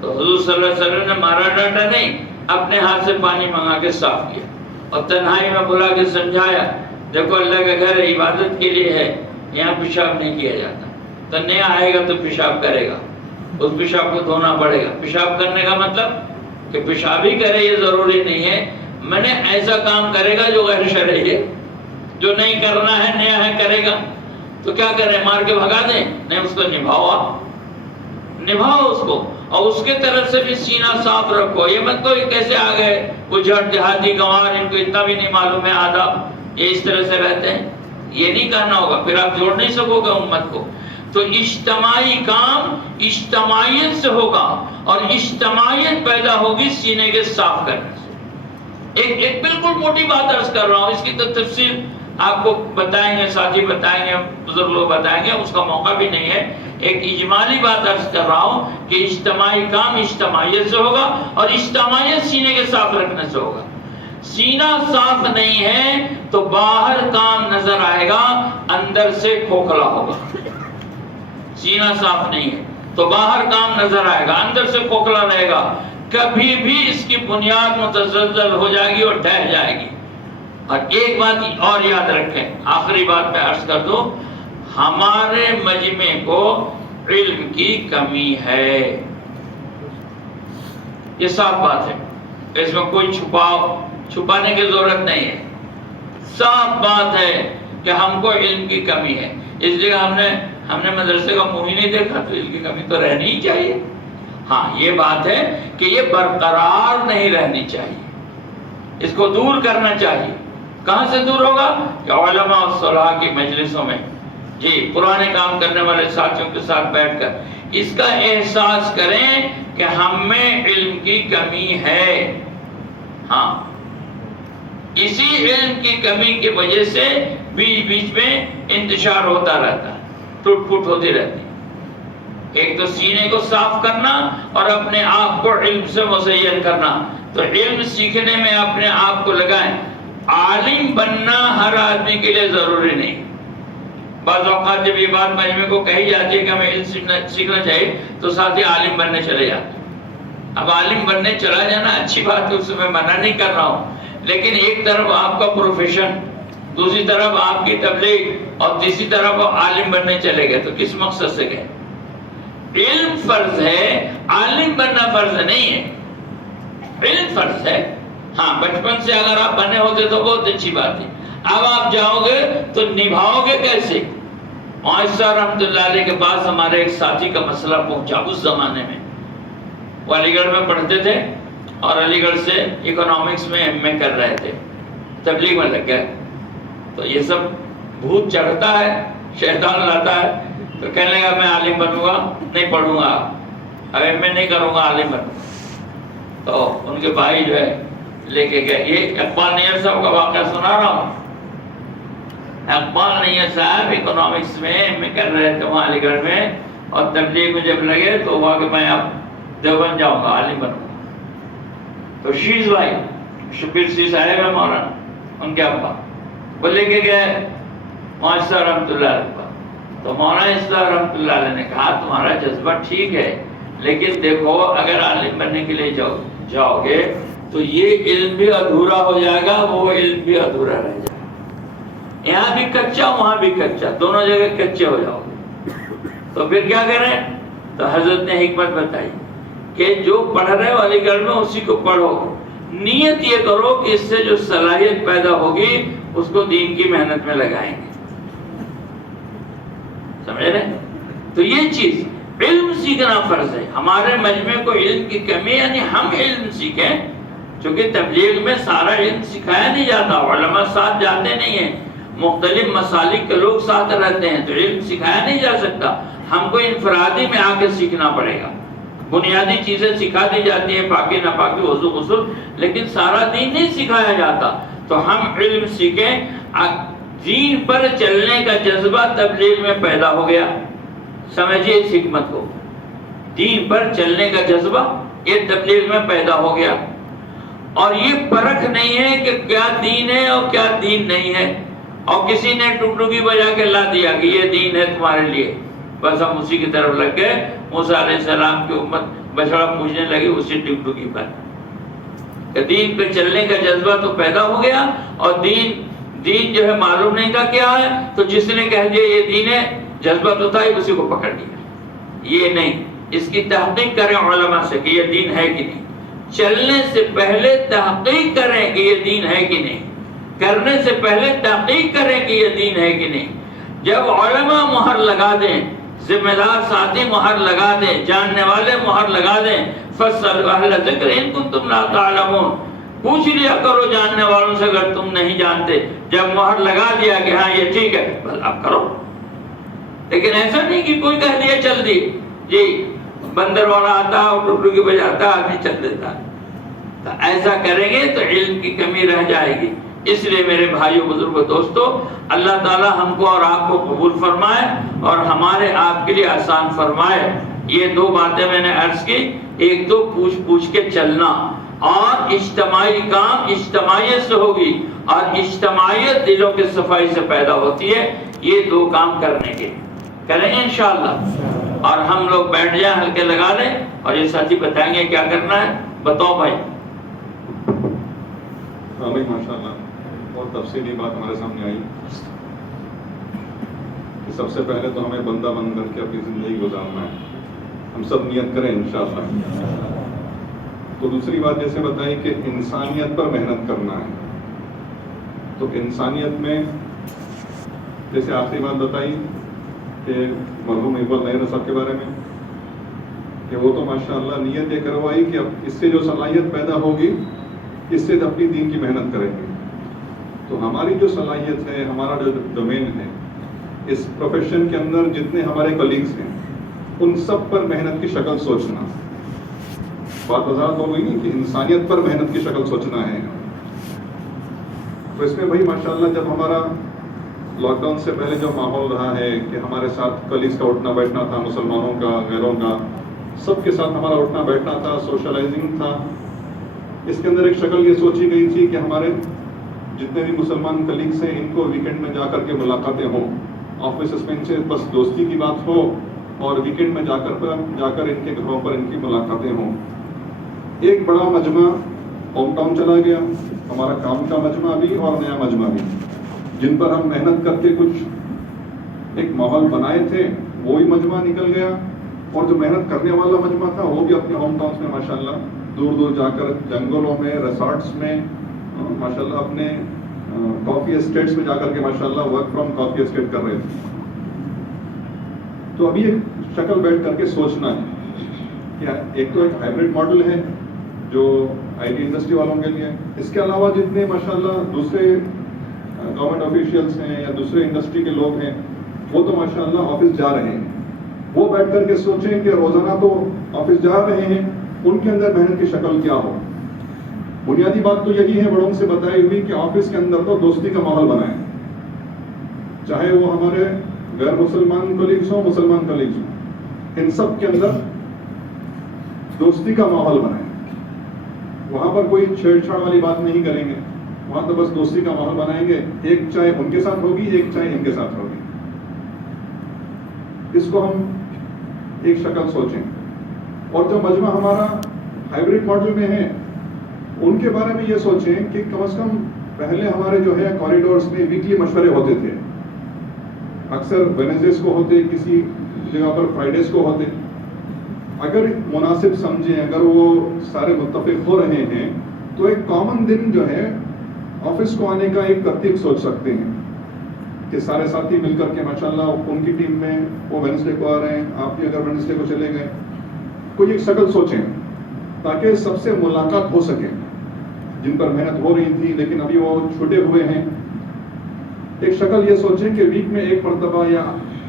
تو حضور صلی اللہ علیہ وسلم نے مارا ڈانٹا نہیں، اپنے ہاتھ سے پانی منگا کے صاف کیا، اور تنہائی میں بلا کے سمجھایا، دیکھو اللہ کا گھر عبادت کے لیے ہے، یہاں پیشاب نہیں کیا جاتا. تو نیا آئے گا تو پیشاب کرے گا، اس پیشاب کو دھونا پڑے گا. پیشاب کرنے کا مطلب کہ پیشاب ہی کرے یہ ضروری نہیں ہے، میں نے ایسا کام کرے گا جو غیر شرعی ہے. جو نہیں کرنا ہے، نیا ہے، کرے گا تو کیا کریں، مار کے بھگا دیں؟ نہیں، اس کو نبھاؤ، آپ نبھاؤ اس کو، اور اس کے طرف سے بھی سینہ صاف رکھو. یہ مت تو کیسے آ گئے وہ جھٹ دیہاتی گنوار، ان کو اتنا بھی نہیں معلوم ہے آداب، یہ اس طرح سے رہتے ہیں. یہ نہیں کرنا ہوگا، پھر آپ جوڑ نہیں سکو گے امت کو. تو اجتماعی کام اجتماعیت سے ہوگا، اور اجتماعیت پیدا ہوگی سینے کے صاف کرنے سے. ایک بالکل موٹی بات عرض کر رہا ہوں، اس کی تو تفصیل آپ کو بتائیں گے، ساتھی بتائیں گے، بزرگ لوگ بتائیں گے، اس کا موقع بھی نہیں ہے. ایک اجمالی بات عرض کر رہا ہوں کہ اجتماعی کام اجتماعیت سے ہوگا، اور اجتماعیت سینے کے صاف رکھنے سے ہوگا. سینہ صاف نہیں ہے تو باہر کام نظر آئے گا، اندر سے کھوکھلا ہوگا. سینہ صاف نہیں ہے تو باہر کام نظر آئے گا، اندر سے کھوکھلا رہے گا. کبھی بھی اس کی بنیاد متزلزل ہو جائے گی اور ڈھہ جائے گی. اور ایک بات اور یاد رکھیں، آخری بات میں عرض کر دوں، ہمارے مجمع کو علم کی کمی ہے، یہ صاف بات ہے، اس میں کوئی چھپانے کی ضرورت نہیں ہے. صاف بات ہے کہ ہم کو علم کی کمی ہے. اس لیے ہم نے مدرسے کا منہ ہی نہیں دیکھا، تو علم کی کمی تو رہنی ہی چاہیے. ہاں یہ بات ہے کہ یہ برقرار نہیں رہنی چاہیے، اس کو دور کرنا چاہیے. کہاں سے دور ہوگا؟ کہ علماء اور صلاح کی مجلسوں میں، جی پرانے کام کرنے والے ساتھیوں کے ساتھ بیٹھ کر اس کا احساس کریں کہ ہم میں علم کی کمی ہے. ہاں، اسی علم کی کمی کی وجہ سے بیچ بیچ میں انتشار ہوتا رہتا ہے، ٹوٹ پھوٹ ہوتی رہتی. ایک تو سینے کو صاف کرنا اور اپنے آپ کو علم سے مزین کرنا. تو علم سیکھنے میں اپنے آپ کو لگائیں. عالم بننا ہر آدمی کے لیے ضروری نہیں. بعض اوقات جب یہ بات مجمع کو کہی جاتی ہے کہ ہمیں علم سیکھنا چاہیے تو ساتھی عالم بننے چلے جاتے. اب عالم بننے چلا جانا اچھی بات ہے، اس سے میں منع نہیں کر رہا ہوں، لیکن ایک طرف آپ کا پروفیشن، دوسری طرف آپ کی تبلیغ، اور تیسری طرف عالم بننے چلے گئے تو کس مقصد سے گئے؟ علم فرض ہے، عالم بننا فرض نہیں ہے. علم فرض ہے. ہاں بچپن سے اگر آپ بنے ہوتے تو بہت اچھی بات ہے. اب آپ جاؤ گے تو نبھاؤ گے کیسے؟ معاشرہ رحمۃ اللہ علیہ کے پاس ہمارے ایک ساتھی کا مسئلہ پہنچا. اس زمانے میں وہ علی گڑھ میں پڑھتے تھے اور علی گڑھ سے اکنامکس میں ایم اے کر رہے تھے، تبلیغ میں لگ گئے. تو یہ سب بھوت چڑھتا ہے، شیطان لاتا ہے، تو کہنے لگا میں عالم بنوں گا، نہیں پڑھوں گا، اب ایم اے نہیں کروں گا، عالم بنوں گا. تو ان کے بھائی جو ہے لے کے گئے. یہ اقبال نیئر صاحب کا واقعہ سنا رہا ہوں. اقبال نیئر صاحب اکنامکس میں ایم اے کر رہے تھے وہاں علی گڑھ میں، اور تبلیغ میں جب لگے تو ہوا کہ میں اب دیوبند جاؤں گا، عالم بنوں گا. تو شیز بھائی شبیر سی صاحب ہے مولانا، ان کے ابا، وہ لے کے گئے معاشرہ رحمۃ اللہ علیہ پر. تو مولانا اسلام رحمۃ اللہ علیہ نے کہا تمہارا جذبہ ٹھیک ہے، لیکن دیکھو اگر عالم بننے کے لیے جاؤ گے تو یہ علم بھی ادھورا ہو جائے گا، وہ علم بھی ادھورا رہ جائے گا. یہاں بھی کچا وہاں بھی کچا، دونوں جگہ کچے ہو جاؤ گے. تو پھر کیا کریں؟ تو حضرت نے حکمت بتائی کہ جو پڑھ رہے ہو علی گڑھ میں اسی کو پڑھو. نیت یہ کرو کہ اس سے جو صلاحیت پیدا ہوگی اس کو دین کی محنت میں لگائیں گے. سمجھ رہے؟ تو یہ چیز علم سیکھنا فرض ہے. ہمارے مجمع کو علم کی کمی، یعنی ہم علم سیکھیں، چونکہ تبلیغ میں سارا علم سکھایا نہیں جاتا، علماء ساتھ جاتے نہیں ہیں، مختلف مسالک کے لوگ ساتھ رہتے ہیں، تو علم سکھایا نہیں جا سکتا. ہم کو انفرادی میں آ کے سیکھنا پڑے گا. بنیادی چیزیں سکھا دی جاتی ہیں، پاکی ناپاکی وضو غسل، لیکن سارا دین نہیں سکھایا جاتا. تو ہم علم سیکھیں. دین پر چلنے کا جذبہ تبلیغ میں پیدا ہو گیا. سمجھیے اس حکمت کو، دین پر چلنے کا جذبہ یہ تبلیغ میں پیدا ہو گیا. اور یہ پرکھ نہیں ہے کہ کیا دین ہے اور کیا دین نہیں ہے، اور کسی نے ٹکٹکی بجا کے لا دیا کہ یہ دین ہے تمہارے لیے، بس ہم اسی کی طرف لگ گئے. موسیٰ علیہ السلام کی امت بچڑا پوجنے لگی اسی ٹکٹکی پر. کہ دین پہ چلنے کا جذبہ تو پیدا ہو گیا، اور دین جو ہے معلوم نہیں تھا کیا ہے، تو جس نے کہہ دیا یہ دین ہے، جذبہ تو تھا ہی، اسی کو پکڑ لیا. یہ نہیں، اس کی تحقیق کریں علماء سے کہ یہ دین ہے کہ نہیں. چلنے سے پہلے تحقیق کریں کہ یہ دین ہے کہ نہیں، کرنے سے پہلے تحقیق کریں کہ یہ دین ہے کہ نہیں. جب علماء مہر لگا دیں، ذمہ دار ساتھی مہر لگا دیں، جاننے والے مہر لگا دیں، فَاسْأَلُوا أَهْلَ الذِّكْرِ إِن كُنتُمْ لَا تَعْلَمُونَ، پوچھ لیا کرو جاننے والوں سے اگر تم نہیں جانتے. جب مہر لگا دیا کہ ہاں یہ ٹھیک ہے، بس اب کرو. لیکن ایسا نہیں کہ کوئی کہہ دیا چل دی، جی بندر والا آتا اور ٹکٹکی بجاتا آدمی چل دیتا. تو ایسا کریں گے تو علم کی کمی رہ جائے گی. اس لیے میرے بھائیوں بزرگوں دوستو، اللہ تعالی ہم کو اور آپ کو قبول فرمائے اور ہمارے آپ کے لیے آسان فرمائے. یہ دو باتیں میں نے عرض کی، ایک تو پوچھ کے چلنا، اور اجتماعی کام اجتماعیت سے ہوگی، اور اجتماعیت دلوں کے صفائی سے پیدا ہوتی ہے. یہ دو کام کرنے کے کریں گے انشاءاللہ. اور ہم لوگ بیٹھ جائیں، ہلکے لگا لیں، اور یہ ساتھی بتائیں گے کیا کرنا ہے. بتاؤ بھائی. ہاں بھائی ماشاءاللہ بہت تفصیلی بات ہمارے سامنے آئی کہ سب سے پہلے تو ہمیں بندہ بن کر کے اپنی زندگی گزارنا ہے. ہم سب نیت کریں انشاءاللہ. تو دوسری بات جیسے بتائی کہ انسانیت پر محنت کرنا ہے. تو انسانیت میں جیسے آخری بات بتائی کہ مرحوم اقبال نیر صاحب کے بارے میں کہ وہ تو ماشاءاللہ نیت یہ کروائی کہ اب اس سے جو صلاحیت پیدا ہوگی اس سے اپنی دین کی محنت کریں گے. تو ہماری جو صلاحیت ہے، ہمارا جو ڈومین ہے، اس پروفیشن کے اندر جتنے ہمارے کلیگز ہیں ان سب پر محنت کی شکل سوچنا. بات وضاحت ہو گئی نہیں کہ انسانیت پر محنت کی شکل سوچنا ہے. تو اس میں بھائی ماشاءاللہ جب ہمارا لاک ڈاؤن سے پہلے جو ماحول رہا ہے کہ ہمارے ساتھ کلیگز کا اٹھنا بیٹھنا تھا، مسلمانوں کا، غیروں کا، سب کے ساتھ ہمارا اٹھنا بیٹھنا تھا، سوشلائزنگ تھا. اس کے اندر ایک شکل یہ سوچی گئی تھی کہ ہمارے جتنے بھی مسلمان کلیگز ہیں ان کو ویکینڈ میں جا کر کے ملاقاتیں ہوں، آفیسز میں ان سے بس دوستی کی بات ہو، اور ویکینڈ میں جا کر ان کے گھروں پر ان کی ملاقاتیں ہوں. ایک بڑا مجمع ہوم ٹاؤن چلا گیا، ہمارا کام کا مجمع بھی اور نیا مجمع بھی، جن پر ہم محنت کر کے کچھ ایک ماحول بنائے تھے وہی مجمع نکل گیا. اور جو محنت کرنے والا مجمع تھا وہ بھی اپنے ہوم ٹاؤنس میں ماشاءاللہ دور دور جا کر جنگلوں میں، ریسارٹس میں ماشاءاللہ اپنے کافی اسٹیٹس میں جا کر کے ماشاءاللہ ورک فرام کافی اسٹیٹ کر رہے تھے. تو ابھی ایک شکل بیٹھ کر کے سوچنا ہے کہ ایک تو ایک ہائبرڈ ماڈل ہے جو آئی ٹی انڈسٹری والوں کے لیے، اس کے علاوہ جتنے ماشاءاللہ دوسرے گورنمنٹ آفیشیلس ہیں یا دوسرے انڈسٹری کے لوگ ہیں وہ تو ماشاءاللہ آفس جا رہے ہیں. وہ بیٹھ کر کے سوچیں کہ روزانہ تو آفس جا رہے ہیں، ان کے اندر محنت کی شکل کیا ہو. بنیادی بات تو یہی ہے بڑوں سے بتائی ہوئی کہ آفس کے اندر تو دوستی کا ماحول بنائیں، چاہے وہ ہمارے غیر مسلمان کلیگز ہوں، مسلمان کلیگز ہوں، ان سب کے اندر دوستی کا ماحول بنائیں. وہاں پر کوئی چھیڑ چھاڑ والی بات نہیں کریں گے، وہاں تو بس دوستی کا ماحول بنائیں گے. ایک چائے ان کے ساتھ ہوگی، ایک چائے ان کے ساتھ ہوگی. اس کو ہم ایک شکل سوچیں. اور جو مجمع ہمارا ہائبرڈ ماڈل میں ہے ان کے بارے میں یہ سوچیں کہ کم از کم پہلے ہمارے جو ہے کوریڈورز میں ویکلی مشورے ہوتے تھے، اکثر وینسڈیز کو ہوتے، کسی جگہ پر فرائیڈیز کو ہوتے. اگر مناسب سمجھیں، اگر وہ سارے متفق ہو رہے ہیں تو ایک کامن دن جو ہے آفس کو آنے کا ایک ترتیب سوچ سکتے ہیں کہ سارے ساتھی مل کر کے ماشاءاللہ ان کی ٹیم میں وہ وینسڈے کو آ رہے ہیں، آپ بھی اگر وینسڈے کو چلے گئے، کوئی ایک شکل سوچیں تاکہ سب سے ملاقات ہو سکے جن پر محنت ہو رہی تھی لیکن ابھی وہ چھوٹے ہوئے ہیں. ایک شکل یہ سوچیں کہ ویک میں ایک مرتبہ یا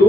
2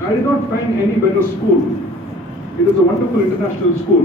I did not find any better school. It is a wonderful international school.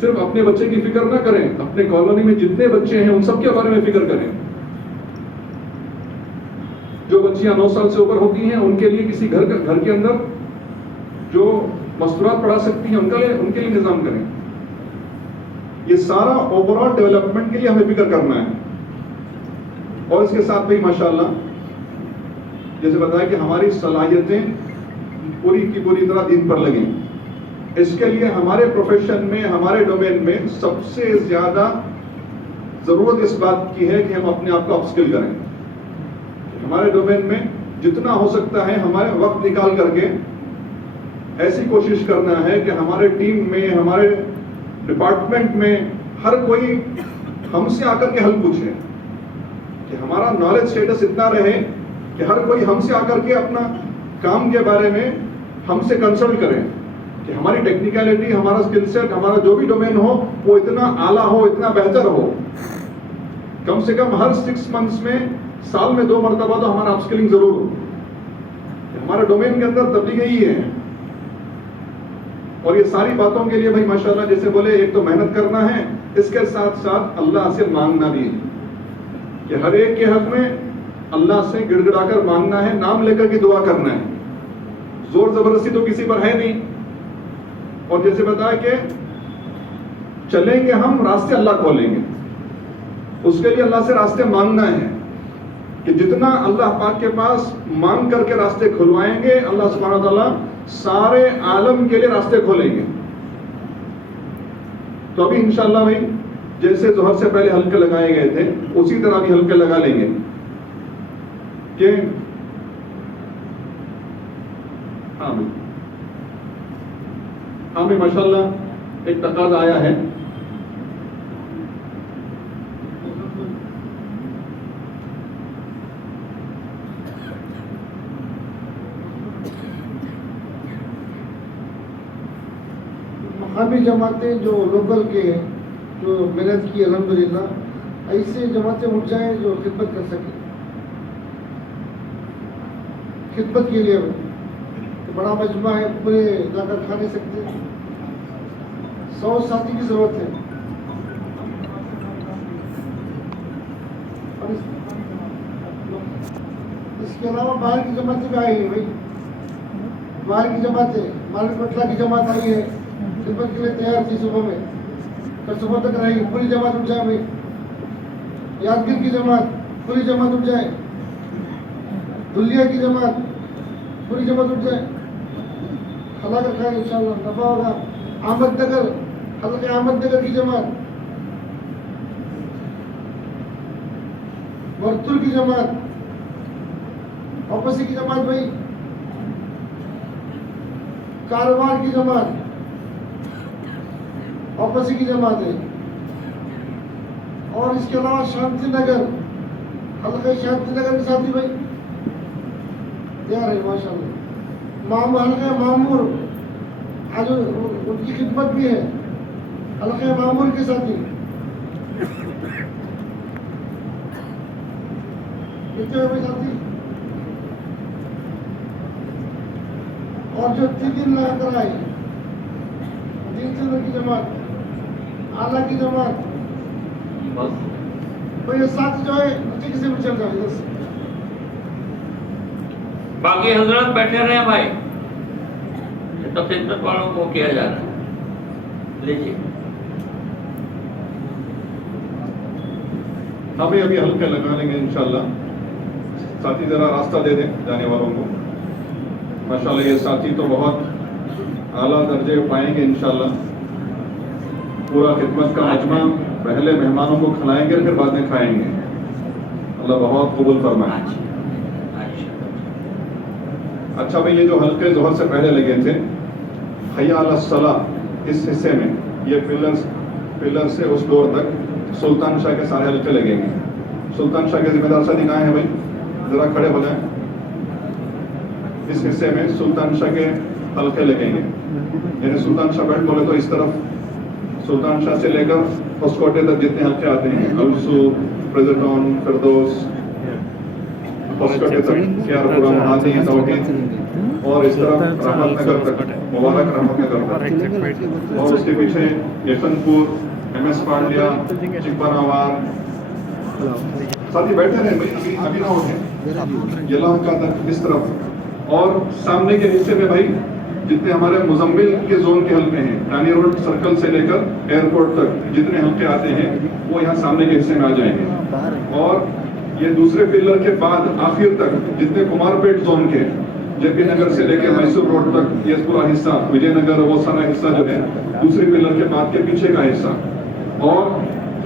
صرف اپنے بچے کی فکر نہ کریں، اپنے کالونی میں جتنے بچے ہیں ان سب کے بارے میں فکر کریں. جو بچیاں 9 سال سے اوپر ہوتی ہیں ان کے لیے کسی گھر کے اندر جو مستورات پڑھا سکتی ہیں ان کے لیے انتظام کریں. یہ سارا اوور آل ڈیولپمنٹ کے لیے ہمیں فکر کرنا ہے. اور اس کے ساتھ بھی ماشاءاللہ جیسے بتایا کہ ہماری صلاحیتیں پوری کی پوری طرح دین پر لگیں. اس کے لیے ہمارے پروفیشن میں، ہمارے ڈومین میں سب سے زیادہ ضرورت اس بات کی ہے کہ ہم اپنے آپ کو اپ اسکل کریں. ہمارے ڈومین میں جتنا ہو سکتا ہے ہمارے وقت نکال کر کے ایسی کوشش کرنا ہے کہ ہمارے ٹیم میں، ہمارے ڈپارٹمنٹ میں ہر کوئی ہم سے آ کر کے حل پوچھے، کہ ہمارا نالج سٹیٹس اتنا رہے کہ ہر کوئی ہم سے آ کر کے اپنا کام کے بارے میں ہم سے کنسلٹ کرے، کہ ہماری ٹیکنیکلٹی، ہمارا اسکل سیٹ، ہمارا جو بھی ڈومین ہو وہ اتنا اعلیٰ ہو، اتنا بہتر ہو. کم سے کم ہر 6 منتھس میں، سال میں 2 مرتبہ تو ہمارا اپ اسکلنگ ضرور ہو. ہمارے ڈومین کے اندر تبلیغ یہی ہے. اور یہ ساری باتوں کے لیے بھائی ماشاءاللہ جیسے بولے، ایک تو محنت کرنا ہے، اس کے ساتھ ساتھ اللہ سے مانگنا بھی ہے، کہ ہر ایک کے حق میں اللہ سے گڑ گڑا کر مانگنا ہے، نام لے کر کے دعا کرنا ہے. زور زبردستی تو کسی پر ہے نہیں. اور جیسے بتایا کہ چلیں گے ہم، راستے اللہ کھولیں گے. اس کے لیے اللہ سے راستے مانگنا ہے، کہ جتنا اللہ پاک کے پاس مانگ کر کے راستے کھلوائیں گے، اللہ سبحانہ و تعالیٰ سارے عالم کے لیے راستے کھولیں گے. تو ابھی انشاءاللہ بھائی جیسے ظہر سے پہلے حلقے لگائے گئے تھے اسی طرح بھی حلقے لگا لیں گے. کہ ہاں بھائی ماشاءاللہ ایک تقاضا آیا ہے. مقامی جماعتیں جو لوکل کے جو محنت کی الحمدللہ، ایسے جماعتیں اٹھ جائیں جو خدمت کر سکیں. خدمت کے لیے بڑا مجمع ہے، پورے جا کر کھا نہیں سکتے. 100 ساتھی کی ضرورت ہے. اور اس کے علاوہ باہر کی جماعتیں بھی آئی ہیں بھائی. باہر کی جماعتیں، مالک پٹلہ کی جماعت آئی ہے، خدمت کے لیے تیار تھی. صبح میں کل صبح تک رہی. پوری جماعت اٹھ جائے بھائی. یادگیر کی جماعت پوری جماعت اٹھ جائے. دھلیا کی جماعت پوری جماعت اٹھ جائے. کھلا کر کھائے انشاءاللہ نفع ہوگا. احمد نگر، حلقہ احمد نگر کی جماعت، ورتل کی جماعت، واپسی کی جماعت بھائی، کاروبار کی جماعت، واپسی کی جماعت ہے. اور اس کے علاوہ شانتی نگر، حلقہ شانتی نگر کے ساتھی بھائی تیار ہے ماشاءاللہ. حلقہ معمور آج ان کی خدمت بھی ہے. حلقہ معمور کے ساتھی کتنے ہوئے ساتھی؟ اور جو 3 دن لگا کر آئے، 3 چندر کی جماعت، آلہ کی جماعت، تو یہ ساتھ جو ہے اچھے کسی میں چل جائے. باقی حضرات بیٹھے رہے بھائی، یہ تو خدمت والوں کو کیا جا رہا ہے. لیجیے ہمیں ابھی حلقے لگا لیں گے انشاءاللہ. ساتھی ذرا راستہ دے دیں جانے والوں کو. ماشاءاللہ یہ ساتھی تو بہت اعلیٰ درجے پائیں گے انشاءاللہ. پورا خدمت کا مجمع پہلے مہمانوں کو کھلائیں گے پھر بعد میں کھائیں گے. اللہ بہت قبول فرمائے. اچھا بھائی یہ جو حلقے ظہر سے پہلے لگے تھے، حی علی الصلاۃ، اس حصے میں یہ پلر سے اس ڈور تک سلطان شاہ کے سارے حلقے لگیں گے. سلطان شاہ کے ذمہ دار ساتھی کہاں ہیں بھائی؟ ذرا کھڑے ہو جائیں. اس حصے میں سلطان شاہ کے حلقے لگیں گے. یعنی سلطان شاہ بیٹھ بولے تو اس طرف سلطان شاہ سے لے کر ہوسکوٹے تک جتنے حلقے آتے ہیں، السو، فردوس، ہوسکوٹے تک، خیار پورا، مہادی، توحید اور اس طرف رحمت نگر تک، مبارک رحمت نگر تک، اور اس کے پیچھے یشن پور، ایم ایس پانڈیا، چکپراوار. ساتھی بیٹھے رہے بھائی، ابھی نہ اٹھیں. یلہنکا کا تک اس طرف، اور سامنے کے حصے میں بھائی جتنے ہمارے مزمل کے زون کے حلقے ہیں، رانی روڈ سرکل سے لے کر ایئرپورٹ تک جتنے حلقے آتے ہیں وہ یہاں سامنے کے حصے میں آ جائیں گے. اور یہ دوسرے پلر کے بعد آخر تک جتنے کمار پیٹ زون کے، جے پی نگر سے لے کے میسور روڈ تک، یہ پورا حصہ وجے نگر، وہ سارا حصہ جو ہے دوسرے پلر کے بعد کے پیچھے کا حصہ. اور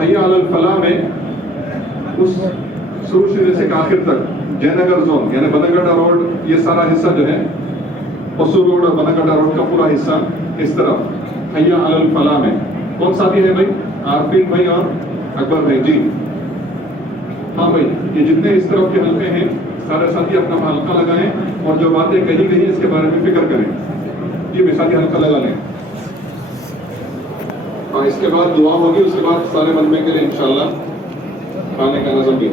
حیا علی الفلاح میں اس شروع سے آخر تک جے نگر زون یعنی بنگڈا روڈ، یہ سارا حصہ جو ہے پسو روڈ اور بنگڈا روڈ کا پورا حصہ اس طرف حیا علی الفلاح میں. کون ساتھی ہے بھائی؟ عارفین بھائی اور اکبر بھائی. جی ہاں بھائی، یہ جتنے اس طرف کے حلقے ہیں سارے ساتھی اپنا حلقہ لگائیں اور جو باتیں کہی گئی ہیں اس کے بارے میں فکر کریں. جی بھائی ساتھی حلقہ لگا لیں. ہاں اس کے بعد دعا ہوگی، اس کے بعد سارے مجمع کے لیے انشاءاللہ کھانے کا نظم بھی.